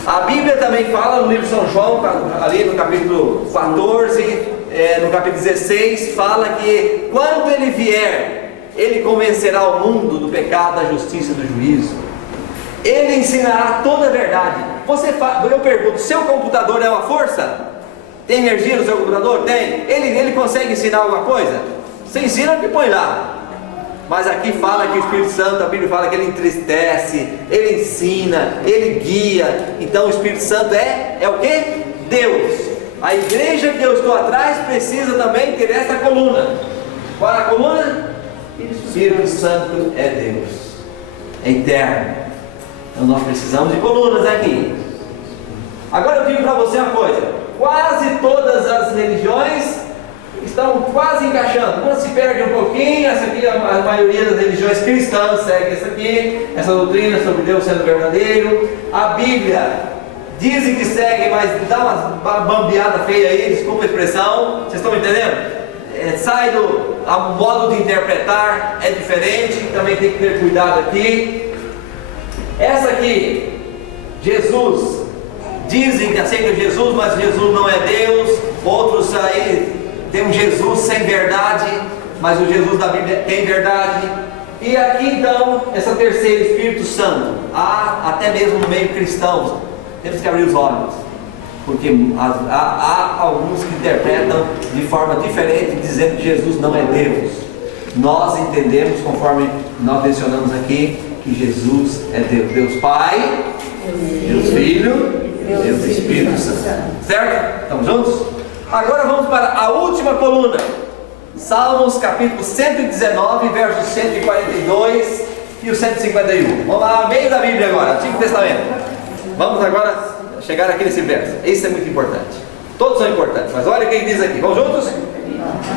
A Bíblia também fala no livro de São João, ali no capítulo 14, no capítulo 16, fala que quando ele vier, ele convencerá o mundo do pecado, da justiça e do juízo. Ele ensinará toda a verdade. Eu pergunto: seu computador é uma força? Tem energia no seu computador? Tem. Ele consegue ensinar alguma coisa? Você ensina o que põe lá. Mas aqui fala que o Espírito Santo, a Bíblia fala que ele entristece, ele ensina, ele guia. Então o Espírito Santo é o que? Deus. A igreja que eu estou atrás precisa também ter essa coluna. Qual é a coluna? O Espírito Santo é Deus, é eterno. Então nós precisamos de colunas aqui. Agora eu digo para você uma coisa: quase todas as religiões estão quase encaixando. Uma se perde um pouquinho. Essa aqui, a maioria das religiões cristãs segue essa aqui, essa doutrina sobre Deus sendo verdadeiro. A Bíblia dizem que segue, mas dá uma bambeada feia aí, desculpa a expressão. Vocês estão entendendo? Sai do modo de interpretar, é diferente, também tem que ter cuidado aqui. Essa aqui, Jesus dizem que aceitam Jesus, mas Jesus não é Deus. Outros aí tem um Jesus sem verdade, mas o Jesus da Bíblia tem verdade. E aqui então, essa terceira, Espírito Santo, há até mesmo no meio cristão, temos que abrir os olhos, porque há alguns que interpretam de forma diferente, dizendo que Jesus não é Deus. Nós entendemos, conforme nós mencionamos aqui, que Jesus é Deus. Deus Pai, Deus Filho, Deus Espírito Santo. Certo? Estamos juntos? Agora vamos para a última coluna. Salmos capítulo 119, versos 142 e o 151. Vamos lá, meio da Bíblia agora, Antigo Testamento. Vamos agora chegar aqui nesse verso. Esse é muito importante. Todos são importantes, mas olha o que ele diz aqui. Vamos juntos?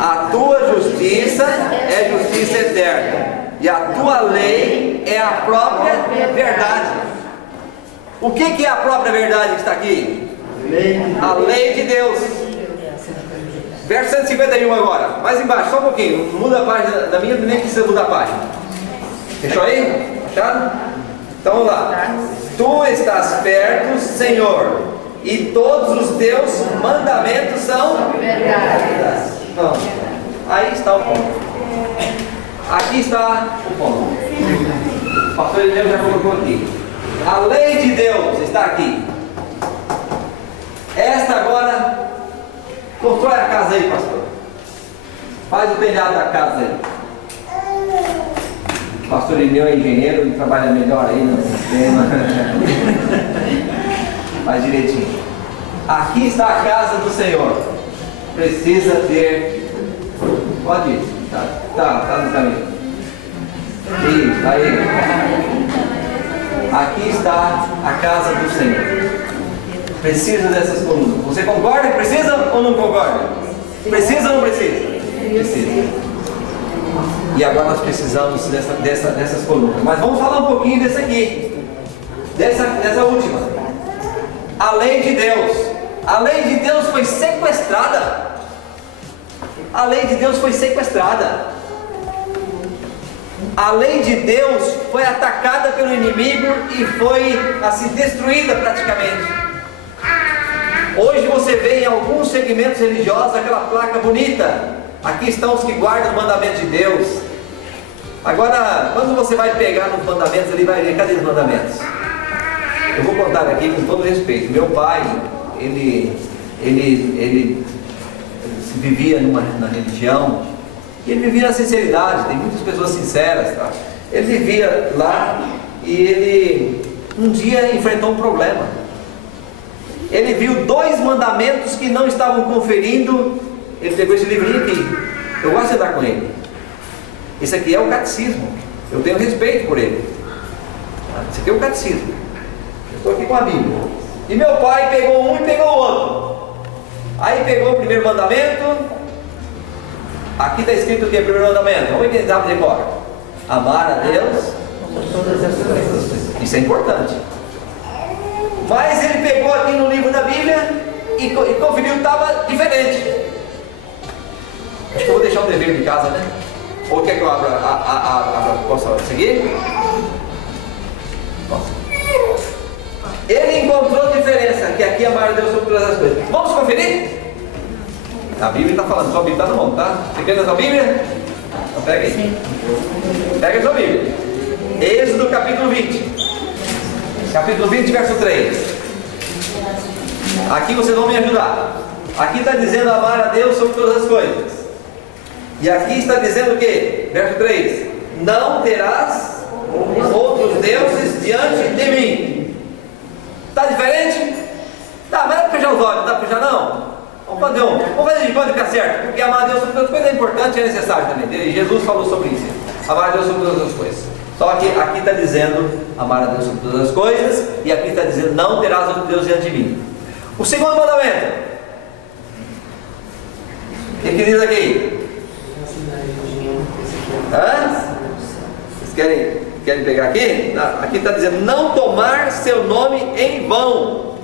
A tua justiça é justiça eterna, e a tua lei é a própria verdade. O que é a própria verdade que está aqui? A lei de Deus. Verso 151 agora, mais embaixo, só um pouquinho, não muda a página da minha, nem precisa mudar a página. Fechou aí? Fechado? Então vamos lá. Tu estás perto, Senhor, e todos os teus mandamentos são verdade. Então, aí está o ponto. Aqui está o ponto. O pastor Eliel já colocou aqui. A lei de Deus está aqui. Esta agora, constrói a casa aí, pastor. Faz o telhado da casa aí. O pastor Eliel é engenheiro e trabalha melhor aí no sistema. Faz direitinho. Aqui está a casa do Senhor. Precisa ter. Pode ir. Tá no caminho. Isso, aí. Aqui está a casa do Senhor. Precisa dessas colunas. Você concorda que precisa ou não concorda? Precisa ou não precisa? Precisa. E agora nós precisamos dessas colunas. Mas vamos falar um pouquinho dessa aqui. Dessa última. A lei de Deus. A lei de Deus foi sequestrada. A lei de Deus foi sequestrada. A lei de Deus foi atacada pelo inimigo e foi assim destruída praticamente. Hoje você vê em alguns segmentos religiosos aquela placa bonita. Aqui estão os que guardam os mandamentos de Deus. Agora, quando você vai pegar nos mandamentos ali, vai ver, cadê os mandamentos? Eu vou contar aqui com todo respeito. Meu pai, ele vivia na religião, e ele vivia na sinceridade. Tem muitas pessoas sinceras, tá? Ele vivia lá e ele um dia enfrentou um problema. Ele viu 2 mandamentos que não estavam conferindo. Ele pegou esse livrinho aqui. Eu gosto de andar com ele. Esse aqui é o catecismo. Eu tenho respeito por ele. Esse aqui é o catecismo. Eu estou aqui com a Bíblia. E meu pai pegou um e pegou o outro. Aí pegou o primeiro mandamento. Aqui está escrito o que é o primeiro mandamento? Vamos entender de cor. Amar a Deus. Isso é importante. Mas ele pegou aqui no livro da Bíblia e conferiu que estava diferente. Acho que eu vou deixar um dever de casa, né? Ou quer que eu abra? Posso seguir? Posso. Ele encontrou diferença, que aqui amar a Deus sobre todas as coisas. Vamos conferir? A Bíblia está falando, sua Bíblia está na mão, tá? Você quer a sua Bíblia? Então pega aí. Pega a sua Bíblia. Êxodo capítulo 20. Capítulo 20, verso 3. Aqui vocês vão me ajudar. Aqui está dizendo amar a Deus sobre todas as coisas. E aqui está dizendo o que? Verso 3. Não terás outros deuses diante de mim. Está diferente? Tá, mas dá para fechar os olhos, não dá para fechar não? Vamos fazer Vamos fazer de conta que ficar certo. Porque amar a Deus sobre todas as coisas é importante e é necessário também. Jesus falou sobre isso. Amar a Deus sobre todas as coisas. Só que aqui está dizendo amar a Deus sobre todas as coisas. E aqui está dizendo não terás outro Deus diante de mim. O segundo mandamento. O que diz aqui? Vocês querem pegar aqui? Aqui está dizendo não tomar seu nome em vão.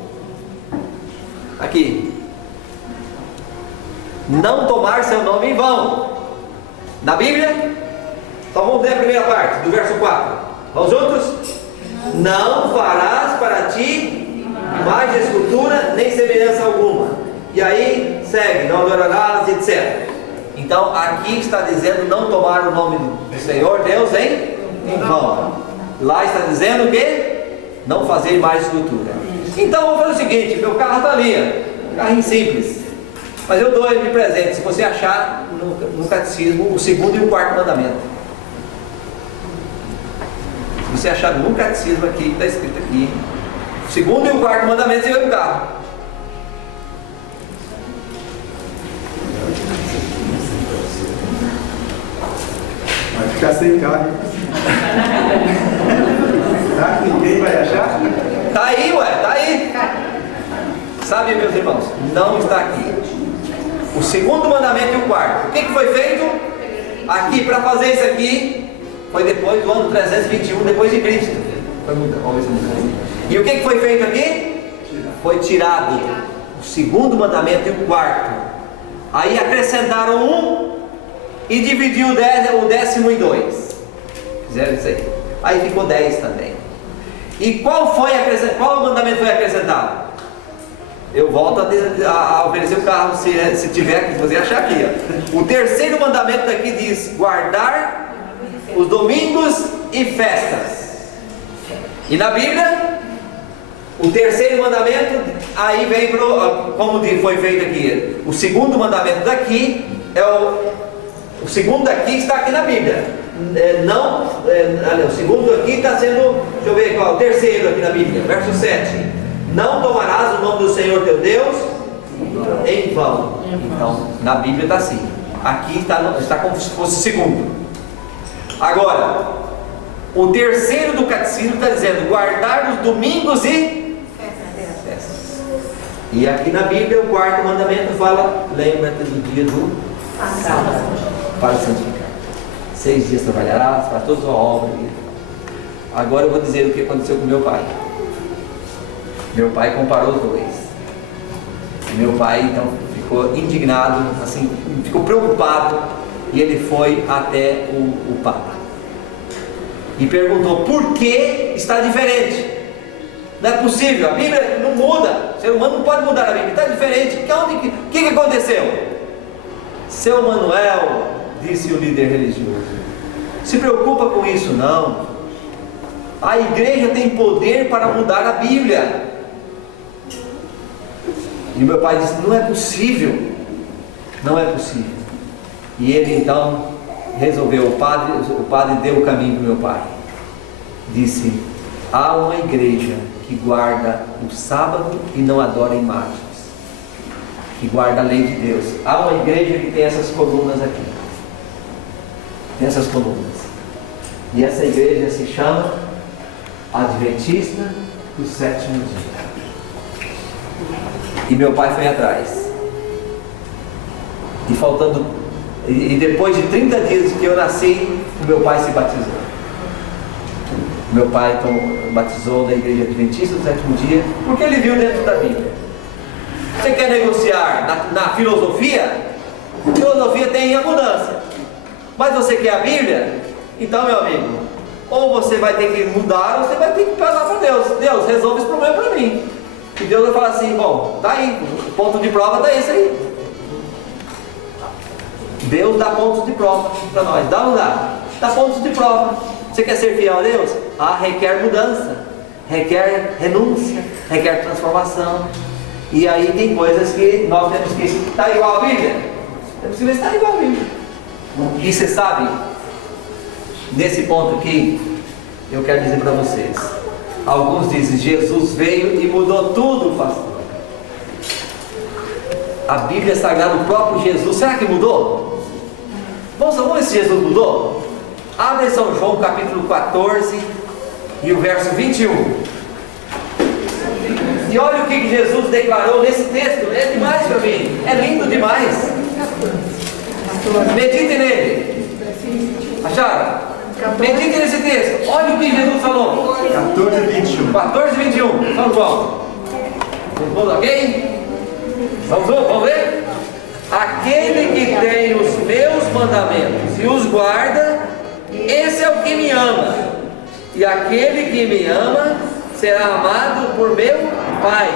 Aqui. Não tomar seu nome em vão. Na Bíblia, só vamos ler a primeira parte, do verso 4. Vamos juntos? Não farás para ti imagem de escultura, nem semelhança alguma. E aí segue, não adorarás, etc. Então aqui está dizendo não tomar o nome do Senhor Deus em vão. Lá está dizendo que não fazer mais escultura. Então vamos fazer o seguinte: meu carro está ali, um carrinho simples, mas eu dou ele de presente se você achar no catecismo o segundo e o quarto mandamento. Se você achar no catecismo aqui, está escrito aqui, o segundo e o quarto mandamento, você vai no carro. Vai ficar sem carro. Tá? Ninguém vai achar? Tá aí, ué, tá aí. Sabe, meus irmãos, não está aqui. O segundo mandamento e o quarto. O que foi feito? Aqui, para fazer isso aqui, foi depois do ano 321 depois de Cristo. Foi mudar, vamos ver se muda. E o que foi feito aqui? Foi tirado o segundo mandamento e o quarto. Aí acrescentaram um e dividiu o 10º em 2. Fizeram isso aí. Aí ficou 10 também. E qual mandamento foi acrescentado? Eu volto a oferecer o carro se tiver aqui, se você achar aqui. Ó. O terceiro mandamento daqui diz: guardar os domingos e festas. E na Bíblia, o terceiro mandamento, aí vem como foi feito aqui. O segundo mandamento daqui o segundo daqui está aqui na Bíblia. O segundo aqui está sendo, deixa eu ver qual, o terceiro aqui na Bíblia, verso 7. Não tomarás o nome do Senhor teu Deus em vão. Então, na Bíblia está assim. Aqui está como se fosse o segundo. Agora, o terceiro do catecismo está dizendo: guardar os domingos e festas. E aqui na Bíblia, o quarto mandamento fala: lembra-te do dia do sábado para santificar. 6 dias trabalharás, para toda a sua obra. Agora eu vou dizer o que aconteceu com meu pai. Meu pai comparou os dois. Meu pai então ficou indignado, assim, ficou preocupado, e ele foi até o Papa e perguntou por que está diferente. Não é possível, a Bíblia não muda, o ser humano não pode mudar a Bíblia, está diferente. O que aconteceu? Seu Manuel, disse o líder religioso, se preocupa com isso não. A igreja tem poder para mudar a Bíblia. E meu pai disse: não é possível, não é possível. E ele então resolveu, o padre deu o caminho para o meu pai. Disse: há uma igreja que guarda o sábado e não adora imagens, que guarda a lei de Deus. Há uma igreja que tem essas colunas aqui, tem essas colunas, e essa igreja se chama Adventista do Sétimo Dia. E meu pai foi atrás. E depois de 30 dias que eu nasci, o meu pai se batizou. Meu pai então batizou na igreja Adventista do Sétimo Dia, porque ele viu dentro da Bíblia. Você quer negociar na filosofia? Filosofia tem abundância. Mas você quer a Bíblia? Então, meu amigo, ou você vai ter que mudar, ou você vai ter que falar para Deus: Deus, resolve esse problema para mim. E Deus vai falar assim: bom, tá aí, o ponto de prova está esse aí. Deus dá pontos de prova para nós. Dá ou não dá? Dá pontos de prova. Você quer ser fiel a Deus? Requer mudança, requer renúncia, requer transformação. E aí tem coisas que nós temos que estar igual à Bíblia. Temos que ver se está igual à Bíblia. E você sabe, nesse ponto aqui, eu quero dizer para vocês: alguns dizem Jesus veio e mudou tudo, pastor. A Bíblia Sagrada, o próprio Jesus, será que mudou? Vamos ver se Jesus mudou? Abre São João capítulo 14 e o verso 21. E olha o que Jesus declarou nesse texto. É demais para mim, é lindo demais. Medite nele. Acharam? Medite nesse texto. Olha o que Jesus falou. 14 e 21. 14 e 21. São João. Vamos, ok? Vamos ver? Aquele que tem os meus mandamentos e os guarda, esse é o que me ama. E aquele que me ama será amado por meu Pai,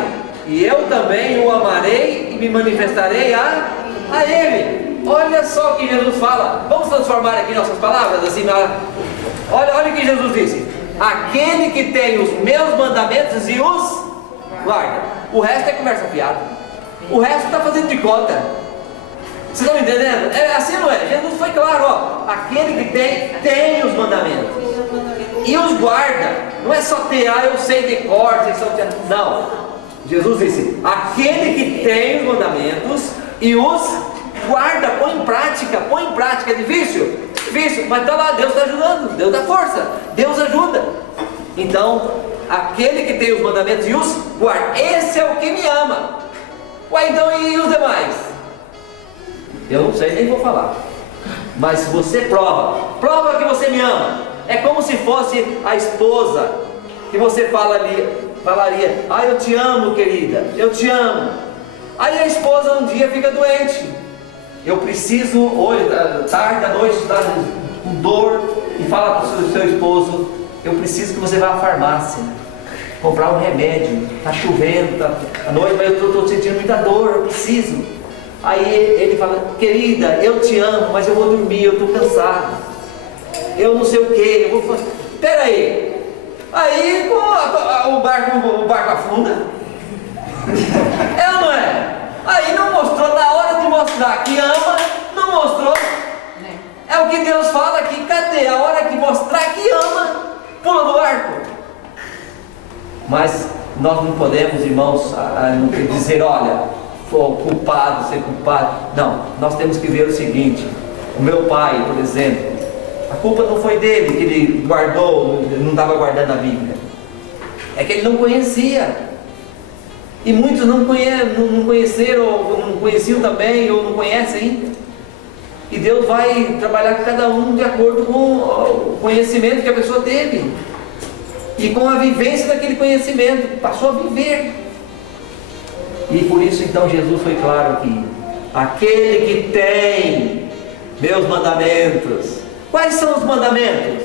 e eu também o amarei e me manifestarei a Ele. Olha só o que Jesus fala. Vamos transformar aqui nossas palavras assim. Olha o que Jesus disse: aquele que tem os meus mandamentos e os guarda. O resto é conversa fiada. O resto está fazendo de conta. Vocês estão entendendo? É assim, não é? Jesus foi claro, ó. Aquele que tem os mandamentos e os guarda. Não é só ter, eu sei de cor, não. Jesus disse: aquele que tem os mandamentos e os guarda, põe em prática. É difícil, mas está lá, Deus está ajudando, Deus dá força, Deus ajuda. Então, aquele que tem os mandamentos e os guarda, esse é o que me ama. Ué, então e os demais? Eu não sei, nem vou falar. Mas se você prova que você me ama. É como se fosse a esposa que você falaria: eu te amo, querida, eu te amo. Aí a esposa um dia fica doente. Eu preciso, hoje, tarde da noite, está com dor, e fala para o seu esposo: eu preciso que você vá à farmácia comprar um remédio. Está chovendo, está à noite, mas eu estou sentindo muita dor, eu preciso. Aí ele fala: querida, eu te amo, mas eu vou dormir, eu estou cansado, eu não sei o que, eu vou fazer. Espera aí. Aí o barco afunda. É ou não é? Aí não mostrou, na hora de mostrar que ama, não mostrou. É o que Deus fala aqui. Cadê a hora de mostrar que ama? Pula do barco. Mas nós não podemos, irmãos, dizer: olha, for culpado, ser culpado. Não, nós temos que ver o seguinte: o meu pai, por exemplo, a culpa não foi dele, que ele guardou, não estava guardando a Bíblia. É que ele não conhecia. E muitos não conheceram, ou não conheciam também, ou não conhecem ainda. E Deus vai trabalhar com cada um de acordo com o conhecimento que a pessoa teve. E com a vivência daquele conhecimento, passou a viver. E por isso então Jesus foi claro aqui: aquele que tem meus mandamentos. Quais são os mandamentos?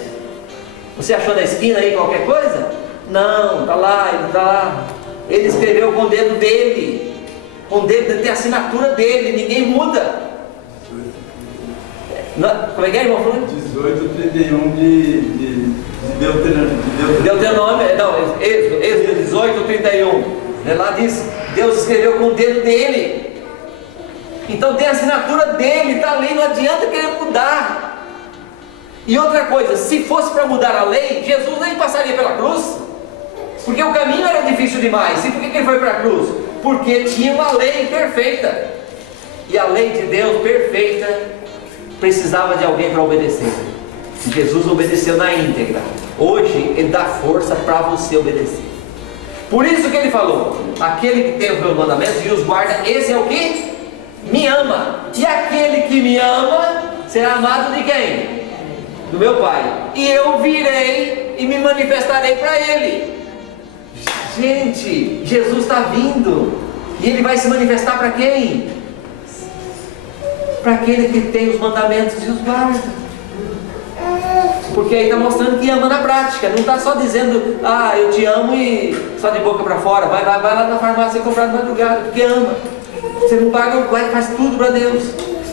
Você achou na esquina aí qualquer coisa? Não, está lá, ele está lá. Ele escreveu com o dedo dele. Com o dedo, tem a assinatura dele, ninguém muda. Como é que é, irmão? 18:31 de Deuteronômio, não, Êxodo 18:31. Lá diz: Deus escreveu com o dedo dele. Então tem a assinatura dele, está ali, não adianta querer mudar. E outra coisa, se fosse para mudar a lei, Jesus nem passaria pela cruz, porque o caminho era difícil demais. E por que ele foi para a cruz? Porque tinha uma lei perfeita, e a lei de Deus perfeita precisava de alguém para obedecer. Jesus obedeceu na íntegra. Hoje ele dá força para você obedecer. Por isso que ele falou: aquele que tem os meus mandamentos e os guarda, esse é o que me ama. E aquele que me ama será amado de quem? Do meu Pai. E eu virei e me manifestarei para ele. Gente, Jesus está vindo. E ele vai se manifestar para quem? Para aquele que tem os mandamentos e os guarda. Porque aí está mostrando que ama na prática. Não está só dizendo: eu te amo, e só de boca para fora. Vai lá na farmácia comprar de madrugada, porque ama. Você não paga, faz tudo para Deus.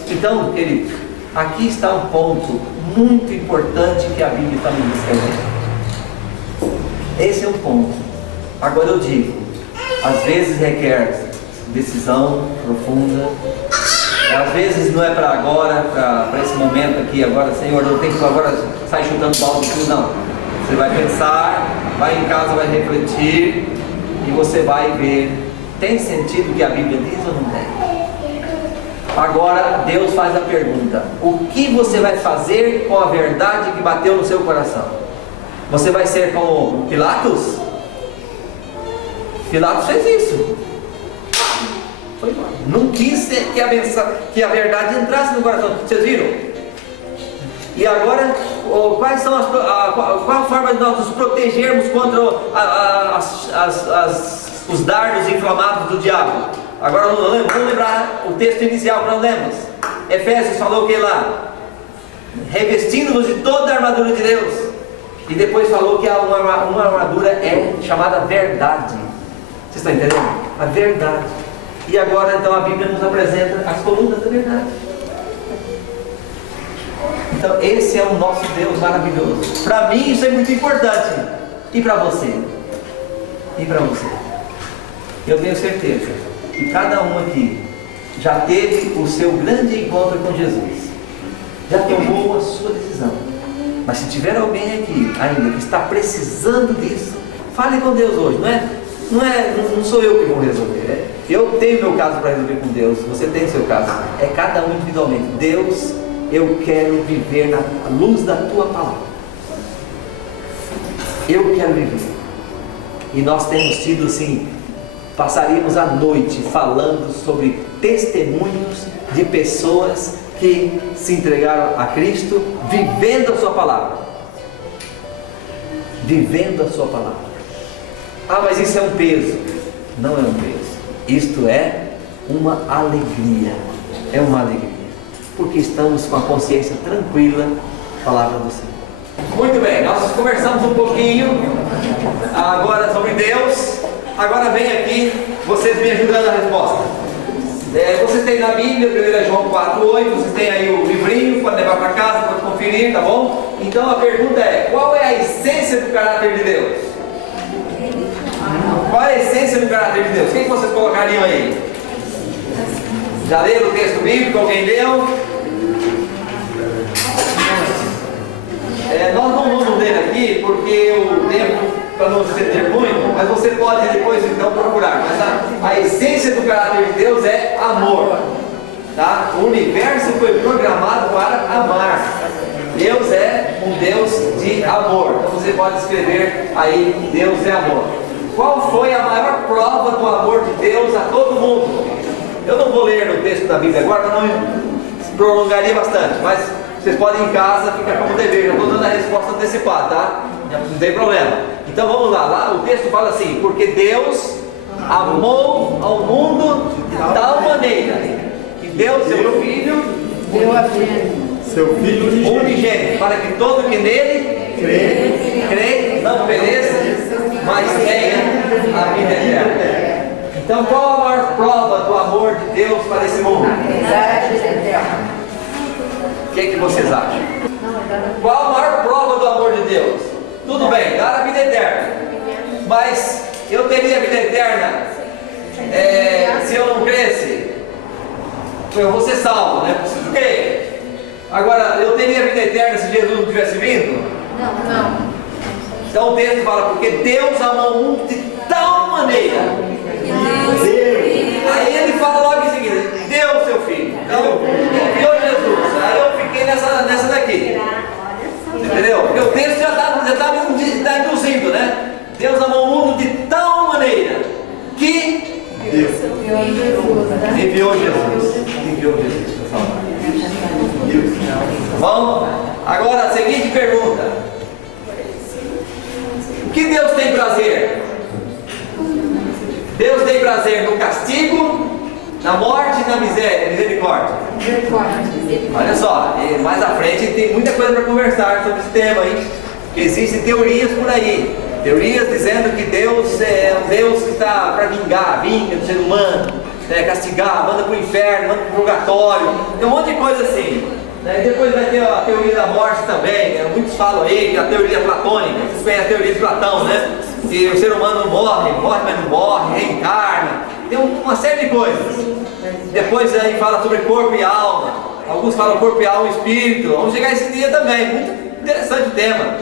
Então, querido, aqui está um ponto muito importante que a Bíblia está me descrevendo. Esse é o ponto. Agora eu digo: às vezes requer decisão profunda. Às vezes não é para agora, para esse momento aqui, agora, Senhor, eu tenho que agora sair chutando balde de tudo, não. Você vai pensar, vai em casa, vai refletir, e você vai ver: tem sentido o que a Bíblia diz ou não tem? Agora Deus faz a pergunta: o que você vai fazer com a verdade que bateu no seu coração? Você vai ser como Pilatos? Pilatos fez isso. Foi embora. Não quis que a verdade entrasse no coração. Vocês viram? E agora, quais são qual a forma de nós nos protegermos contra os dardos inflamados do diabo? Agora vamos lembrar o texto inicial que nós lemos. Efésios falou o que lá? Revestindo-nos de toda a armadura de Deus. E depois falou que uma armadura é chamada verdade. Vocês estão entendendo? A verdade. E agora então a Bíblia nos apresenta as colunas da verdade. Então esse é o nosso Deus maravilhoso. Para mim isso é muito importante. E para você? E para você? Eu tenho certeza que cada um aqui já teve o seu grande encontro com Jesus. Já tomou a sua decisão. Mas se tiver alguém aqui ainda que está precisando disso, fale com Deus hoje, não sou eu que vou resolver. Eu tenho meu caso para resolver com Deus, você tem o seu caso. É cada um individualmente. Deus, eu quero viver na luz da tua palavra. Eu quero viver. E nós temos tido assim, passaríamos a noite falando sobre testemunhos de pessoas que se entregaram a Cristo, vivendo a sua palavra. Vivendo a sua palavra. Ah, mas isso é um peso. Não é um peso. Isto é uma alegria. É uma alegria. Porque estamos com a consciência tranquila, palavra do Senhor. Muito bem, nós conversamos um pouquinho agora sobre Deus. Agora vem aqui, vocês me ajudando na resposta. Vocês têm na Bíblia, 1 João 4,8, vocês têm aí o livrinho, pode levar para casa, pode conferir, tá bom? Então a pergunta é, qual é a essência do caráter de Deus? Qual é a essência do caráter de Deus? Quem vocês colocariam aí? Já leram o texto bíblico? Alguém leu? Nós não vamos ler aqui porque o tempo, para não se estender muito, mas você pode depois então procurar. Mas a essência do caráter de Deus é amor. Tá? O universo foi programado para amar. Deus é um Deus de amor. Então você pode escrever aí, Deus é amor. Qual foi a maior prova do amor de Deus a todo mundo? Eu não vou ler o texto da Bíblia agora, para não prolongaria bastante, mas vocês podem em casa, fica como dever. Já estou dando a resposta antecipada, tá? Não tem problema. Então vamos lá. Lá o texto fala assim: porque Deus amou ao mundo de tal maneira que deu seu Filho, seu Filho unigênito, para que todo que nele crê, não pereça, mas tenha a vida eterna. Então qual a maior prova do amor de Deus para esse mundo? O que vocês acham? Qual a maior prova do amor de Deus? Tudo bem, dar a vida eterna. Mas eu teria a vida eterna se eu não cresce? Eu vou ser salvo, né? Preciso crer. Agora, eu teria a vida eterna se Jesus não tivesse vindo? Não. Então o texto fala, porque Deus amou o mundo de tal maneira. Aí ele fala logo em seguida, deu seu filho. Então, enviou Jesus. Aí eu fiquei nessa daqui. Entendeu? Porque o texto já está induzindo, né? Deus amou o mundo de tal maneira que enviou Jesus. Enviou Jesus para salvar. Vamos? Agora a seguinte pergunta: o que Deus tem prazer? Deus tem prazer no castigo, na morte e na misericórdia. Olha só, mais à frente tem muita coisa para conversar sobre esse tema aí. Porque existem teorias por aí. Teorias dizendo que Deus é um Deus que está para vinga do ser humano, né, castigar, manda para o inferno, manda para o purgatório. Tem um monte de coisa assim. Né? E depois vai ter a teoria da morte também. Né? Muitos falam aí que a teoria platônica, vocês conhecem a teoria de Platão, né? Que o ser humano morre, mas não morre, reencarna. Tem uma série de coisas. Depois aí fala sobre corpo e alma. Alguns falam corpo e alma e espírito. Vamos chegar a esse dia também. Muito interessante o tema.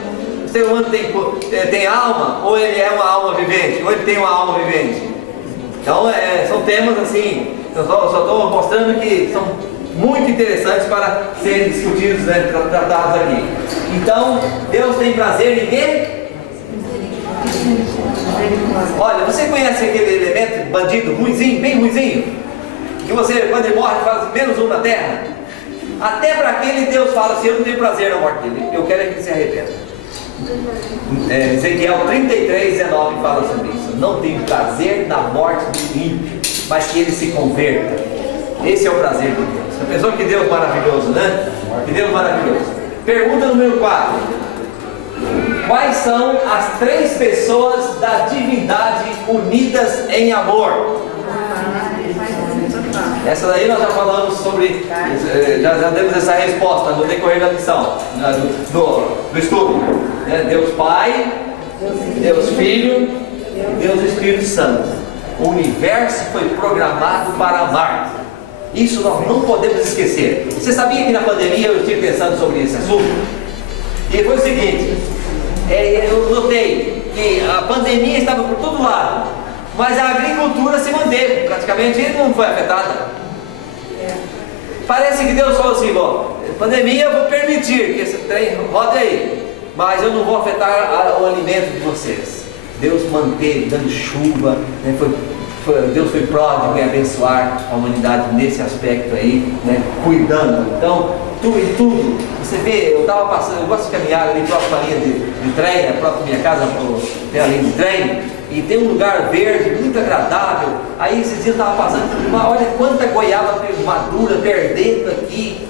O ser humano tem alma, ou ele é uma alma vivente, ou ele tem uma alma vivente. Então são temas assim. Eu só estou mostrando que são muito interessantes para serem discutidos, né, tratados aqui. Então, Deus tem prazer em quê? Olha, você conhece aquele elemento bandido ruinzinho, bem ruinzinho? Que você, quando ele morre, faz menos um na terra? Até para aquele Deus fala assim: eu não tenho prazer na morte dele, eu quero que ele se arrependa. Ezequiel 33:19 fala sobre isso. Não tenho prazer na morte do ímpio, mas que ele se converta. Esse é o prazer de Deus. Você pensou que Deus maravilhoso, né? Que Deus maravilhoso. Pergunta número 4. Quais são as 3 pessoas da divindade unidas em amor? Essa daí nós já falamos sobre, já demos essa resposta no decorrer da lição, do estudo. Deus Pai, Deus Filho, Deus Espírito Santo. O universo foi programado para amar. Isso nós não podemos esquecer. Você sabia que na pandemia eu estive pensando sobre esse assunto? E foi o seguinte, eu notei que a pandemia estava por todo lado, mas a agricultura se manteve, praticamente não foi afetada. Parece que Deus falou assim: bom, pandemia eu vou permitir que esse trem rode aí, mas eu não vou afetar o alimento de vocês. Deus manteve, dando chuva, né? Deus foi pródigo em abençoar a humanidade nesse aspecto aí, né? Cuidando. Então, tudo, você vê, eu estava passando, eu gosto de caminhar ali próximo à linha de trem, próximo à minha casa, tem a linha de trem, e tem um lugar verde, muito agradável. Aí esses dias eu estava passando, olha quanta goiaba madura perdendo aqui.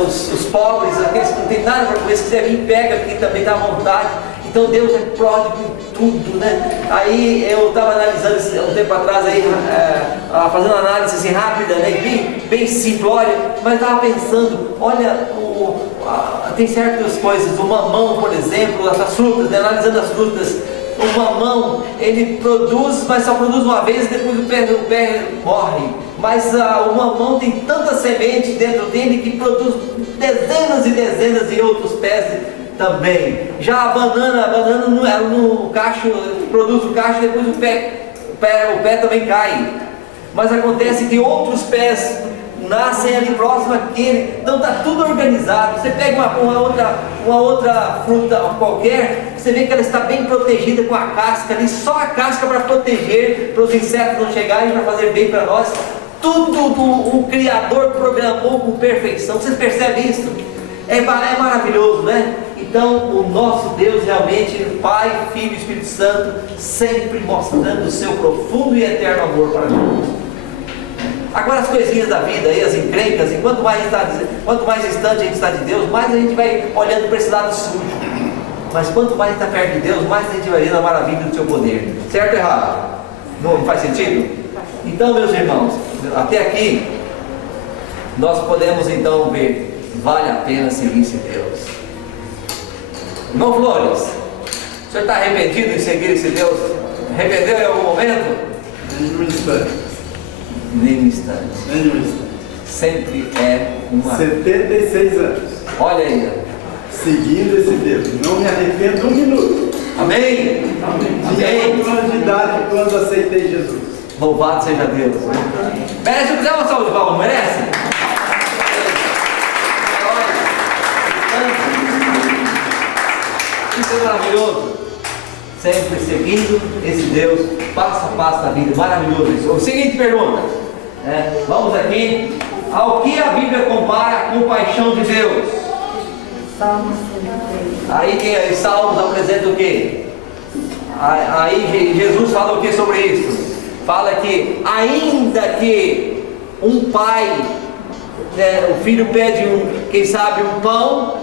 Os pobres, aqueles que não tem nada para comer, se quiser vir, pega aqui também, dá vontade. Então Deus é pródigo em tudo, né? Aí eu estava analisando um tempo atrás, aí, fazendo uma análise assim rápida, né? Bem simples, olha, mas estava pensando, olha, tem certas coisas, o mamão, por exemplo, as frutas, né? Analisando as frutas, o mamão, ele produz, mas só produz uma vez e depois o pé morre. Mas o mamão tem tanta semente dentro dele que produz dezenas e dezenas de outros pés também. Já a banana no cacho, produz o cacho e depois o pé também cai. Mas acontece que outros pés nascem ali próximo àquele, então está tudo organizado. Você pega uma outra fruta qualquer, você vê que ela está bem protegida com a casca ali, só a casca para proteger, para os insetos não chegarem, para fazer bem para nós. Tudo o Criador programou com perfeição. Vocês percebem isso? É maravilhoso, né? Então o nosso Deus realmente, Pai, Filho e Espírito Santo, sempre mostrando o seu profundo e eterno amor para nós. Agora as coisinhas da vida aí, as encrencas, e quanto mais distante a gente está de Deus, mais a gente vai olhando para esse lado sujo. Mas quanto mais a gente está perto de Deus, mais a gente vai vendo a maravilha do seu poder. Certo ou errado? Não faz sentido? Então, meus irmãos, até aqui nós podemos então ver, vale a pena seguir esse Deus. Irmão Flores, o senhor está arrependido em seguir esse Deus? Arrependeu em algum momento? Nenhum instante. Nem um instante. Nenhum instante. Sempre é uma... 76 anos. Olha aí. Seguindo esse Deus. Não me arrependo um minuto. Amém? Amém. Tinha 8 anos de idade quando aceitei Jesus. Louvado seja Deus. Merece dar uma salva de palmas, merece? Isso é maravilhoso. Sempre seguindo esse Deus, passo a passo da vida, maravilhoso isso. Seguinte pergunta, vamos aqui, ao que a Bíblia compara a compaixão de Deus? Salmos. Aí tem aí, Salmos apresenta o quê? Aí Jesus fala o que sobre isso? Fala que ainda que um pai, o filho pede quem sabe um pão,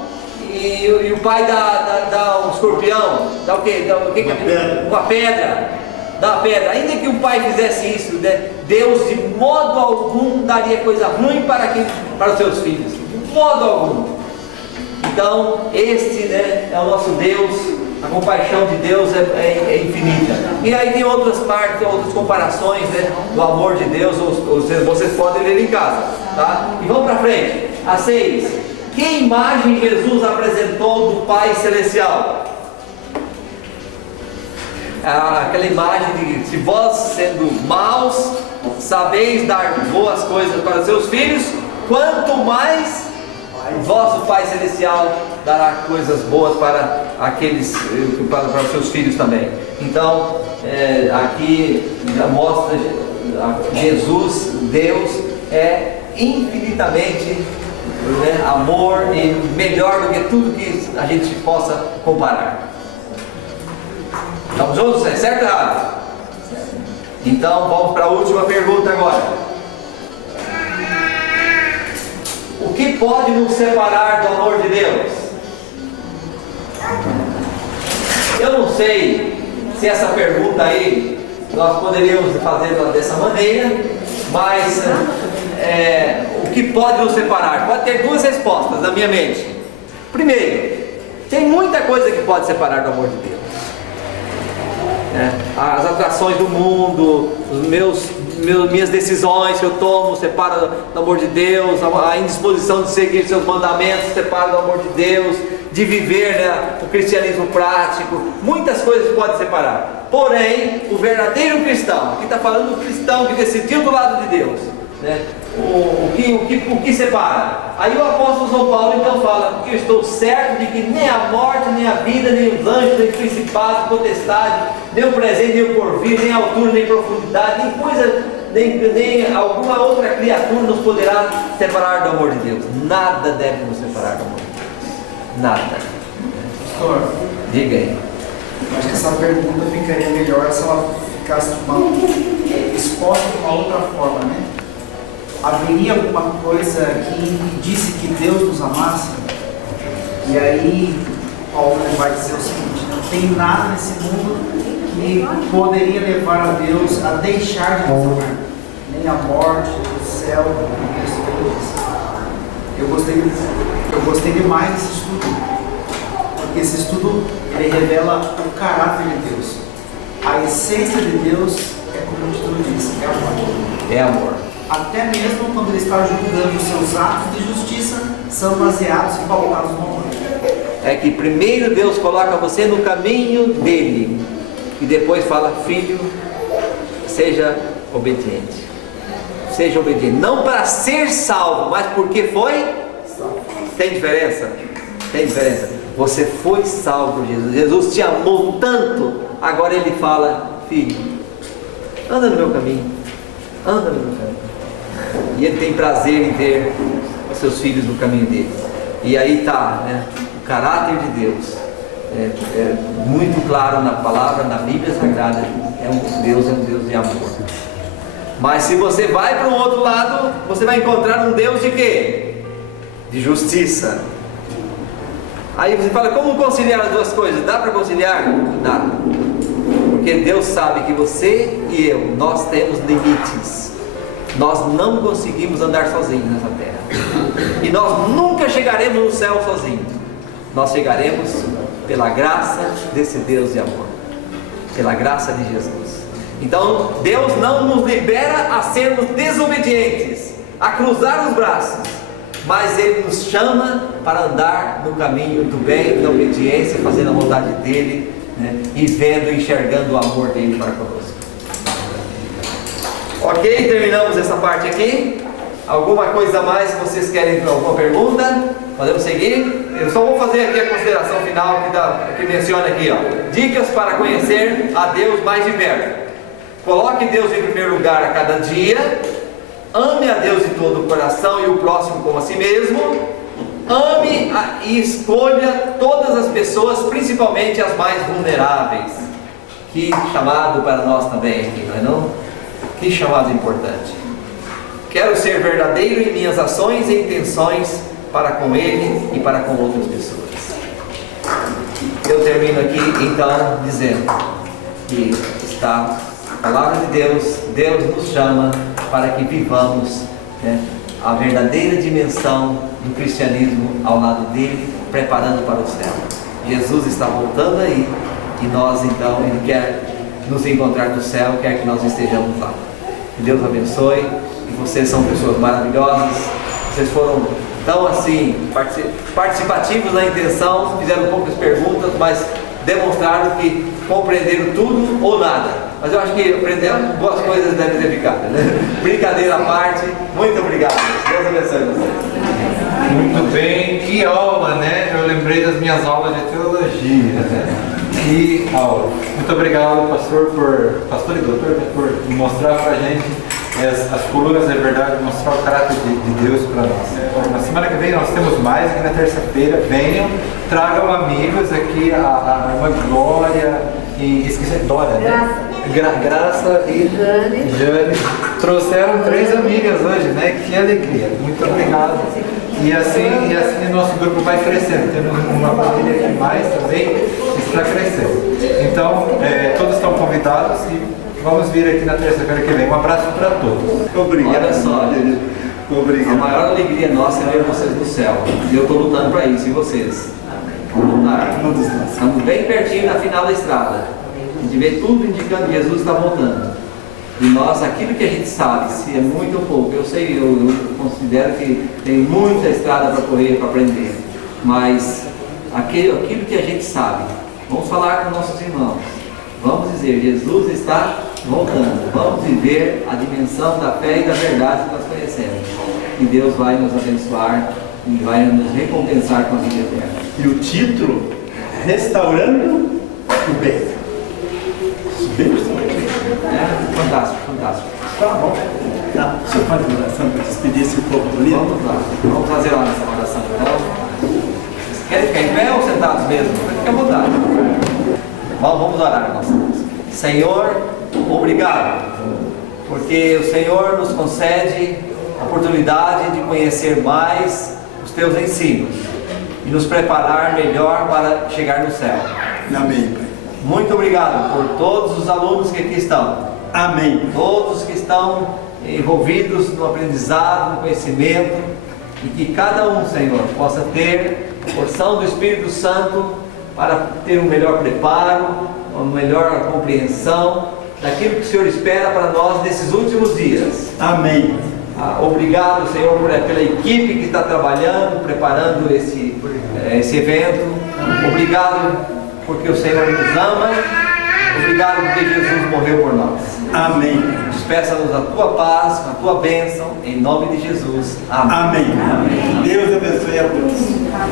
e o pai dá um escorpião, dá o quê? Uma pedra. Dá uma pedra. Ainda que o pai fizesse isso, né? Deus de modo algum daria coisa ruim para os seus filhos. De modo algum. Então, este, né, é o nosso Deus. A compaixão de Deus é infinita. E aí tem outras partes, outras comparações, né, do amor de Deus. Vocês podem ler em casa, tá? E vamos para frente. A 6. Que imagem Jesus apresentou do Pai Celestial? Aquela imagem de: se vós, sendo maus, sabeis dar boas coisas para os seus filhos, quanto mais vosso Pai Celestial dará coisas boas para os seus filhos também. Então, aqui já mostra Jesus, Deus, é infinitamente, né, amor e melhor do que tudo que a gente possa comparar. Estamos juntos? É certo ou errado? Então vamos para a última pergunta agora. O que pode nos separar do amor de Deus? Eu não sei se essa pergunta aí nós poderíamos fazer dessa maneira, mas o que pode nos separar? Pode ter duas respostas na minha mente. Primeiro, tem muita coisa que pode separar do amor de Deus. As atrações do mundo, minhas decisões que eu tomo separam do amor de Deus, a indisposição de seguir seus mandamentos separa do amor de Deus, de viver o cristianismo prático, muitas coisas podem separar. Porém, o verdadeiro cristão, aqui está falando do cristão que decidiu do lado de Deus, o que separa? Aí o apóstolo São Paulo então fala: porque eu estou certo de que nem a morte, nem a vida, nem os anjos, nem principados, potestade, nem o presente, nem o porvir, nem a altura, nem profundidade, nem alguma outra criatura nos poderá separar do amor de Deus. Nada deve nos separar do amor de Deus. Nada. Pastor, Diga aí. acho que essa pergunta ficaria melhor se ela ficasse exposta de uma outra forma, né? Haveria alguma coisa que impedisse que Deus nos amasse? E aí Paulo vai dizer o seguinte: não tem nada nesse mundo que poderia levar a Deus a deixar de nos amar, nem a morte, o céu, nem as coisas. Eu gostei demais desse estudo, porque esse estudo ele revela o caráter de Deus. A essência de Deus é, como o título diz, é amor. É amor. Até mesmo quando ele está julgando os seus atos de justiça, são baseados e pautados no amor. É que primeiro Deus coloca você no caminho dele, e depois fala: filho, seja obediente. Seja obediente, não para ser salvo, mas porque foi salvo. Tem diferença? Tem diferença. Você foi salvo por Jesus. Jesus te amou tanto. Agora ele fala: filho, anda no meu caminho. Anda no meu caminho. E ele tem prazer em ver os seus filhos no caminho dele. E aí está, o caráter de Deus. É muito claro na palavra, na Bíblia Sagrada. Deus é um Deus de amor. Mas se você vai para um outro lado, você vai encontrar um Deus de quê? De justiça. Aí você fala: como conciliar as duas coisas? Dá para conciliar? Dá. Porque Deus sabe que você e eu, nós temos limites. Nós não conseguimos andar sozinhos nessa terra. E nós nunca chegaremos no céu sozinhos. Nós chegaremos pela graça desse Deus de amor. Pela graça de Jesus. Então Deus não nos libera a sermos desobedientes, a cruzar os braços, mas Ele nos chama para andar no caminho do bem, da obediência, fazendo a vontade dEle, e vendo, enxergando o amor dEle para conosco. Ok, terminamos essa parte aqui. Alguma coisa a mais que vocês querem? Alguma pergunta? Podemos seguir? Eu só vou fazer aqui a consideração final que menciona aqui, dicas para conhecer a Deus mais de perto. Coloque Deus em primeiro lugar a cada dia. Ame a Deus de todo o coração e o próximo como a si mesmo. Ame e escolha todas as pessoas, principalmente as mais vulneráveis. Que chamado para nós também aqui, não é não? Que chamado importante. Quero ser verdadeiro em minhas ações e intenções para com Ele e para com outras pessoas. Eu termino aqui então dizendo que está a palavra de Deus. Deus nos chama para que vivamos a verdadeira dimensão do cristianismo ao lado dele, preparando para o céu. Jesus está voltando aí e nós então, Ele quer nos encontrar no céu, quer que nós estejamos lá. Que Deus abençoe. E vocês são pessoas maravilhosas. Vocês foram tão assim participativos na intenção, fizeram poucas perguntas, mas demonstraram que compreenderam tudo ou nada. Mas eu acho que aprenderam boas coisas, devem ter ficado, Brincadeira à parte, muito obrigado. Deus abençoe vocês. Muito bem, que aula, Eu lembrei das minhas aulas de teologia, Que aula. Muito obrigado, pastor e doutor, por mostrar pra gente as colunas da verdade, mostrar o caráter de Deus para nós. Na semana que vem nós temos mais, aqui na terça-feira. Venham, tragam amigos aqui, a irmã Glória e esqueci, Dora, Graça e Jane. Trouxeram 3 amigas hoje, Que alegria. Muito obrigado. E assim nosso grupo vai crescendo. Temos uma família aqui mais também, está crescendo. convidados e vamos vir aqui na terça-feira que vem. Um abraço para todos. Obrigado. Olha só, querido. a Obrigado. maior alegria nossa é ver vocês no céu. E eu estou lutando para isso, e vocês? Vamos lutar. Todos nós. Estamos bem pertinho da final da estrada. A gente vê tudo indicando que Jesus está voltando. E nós, aquilo que a gente sabe, se é muito ou pouco, eu sei, eu considero que tem muita estrada para correr, para aprender. Mas aquilo que a gente sabe, vamos falar com nossos irmãos. Vamos dizer, Jesus está voltando. Vamos viver a dimensão da fé e da verdade que nós conhecemos. E Deus vai nos abençoar e vai nos recompensar com a vida eterna. E o título, Restaurando o Bem. Bem, É fantástico, fantástico. tá bom. Tá, o senhor faz uma oração para despedir esse povo bonito? Vamos lá, vamos fazer lá nessa oração então. Vocês querem ficar em pé ou sentados mesmo? Fique à vontade. Vamos orar, nossa Deus. Senhor, obrigado, porque o Senhor nos concede a oportunidade de conhecer mais os teus ensinos e nos preparar melhor para chegar no céu. Amém, Pai. Muito obrigado por todos os alunos que aqui estão. Amém. Todos que estão envolvidos no aprendizado, no conhecimento, e que cada um, Senhor, possa ter a porção do Espírito Santo para ter um melhor preparo, uma melhor compreensão daquilo que o Senhor espera para nós nesses últimos dias. Amém. Obrigado, Senhor, pela equipe que está trabalhando, preparando esse evento. Obrigado porque o Senhor nos ama. Obrigado porque Jesus morreu por nós. Amém. Despeça-nos a tua paz, a tua bênção, em nome de Jesus. Amém. Amém. Deus abençoe a todos.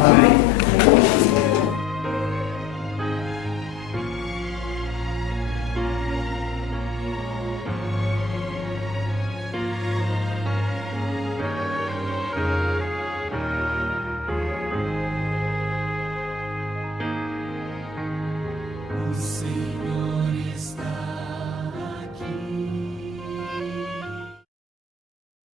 Amém.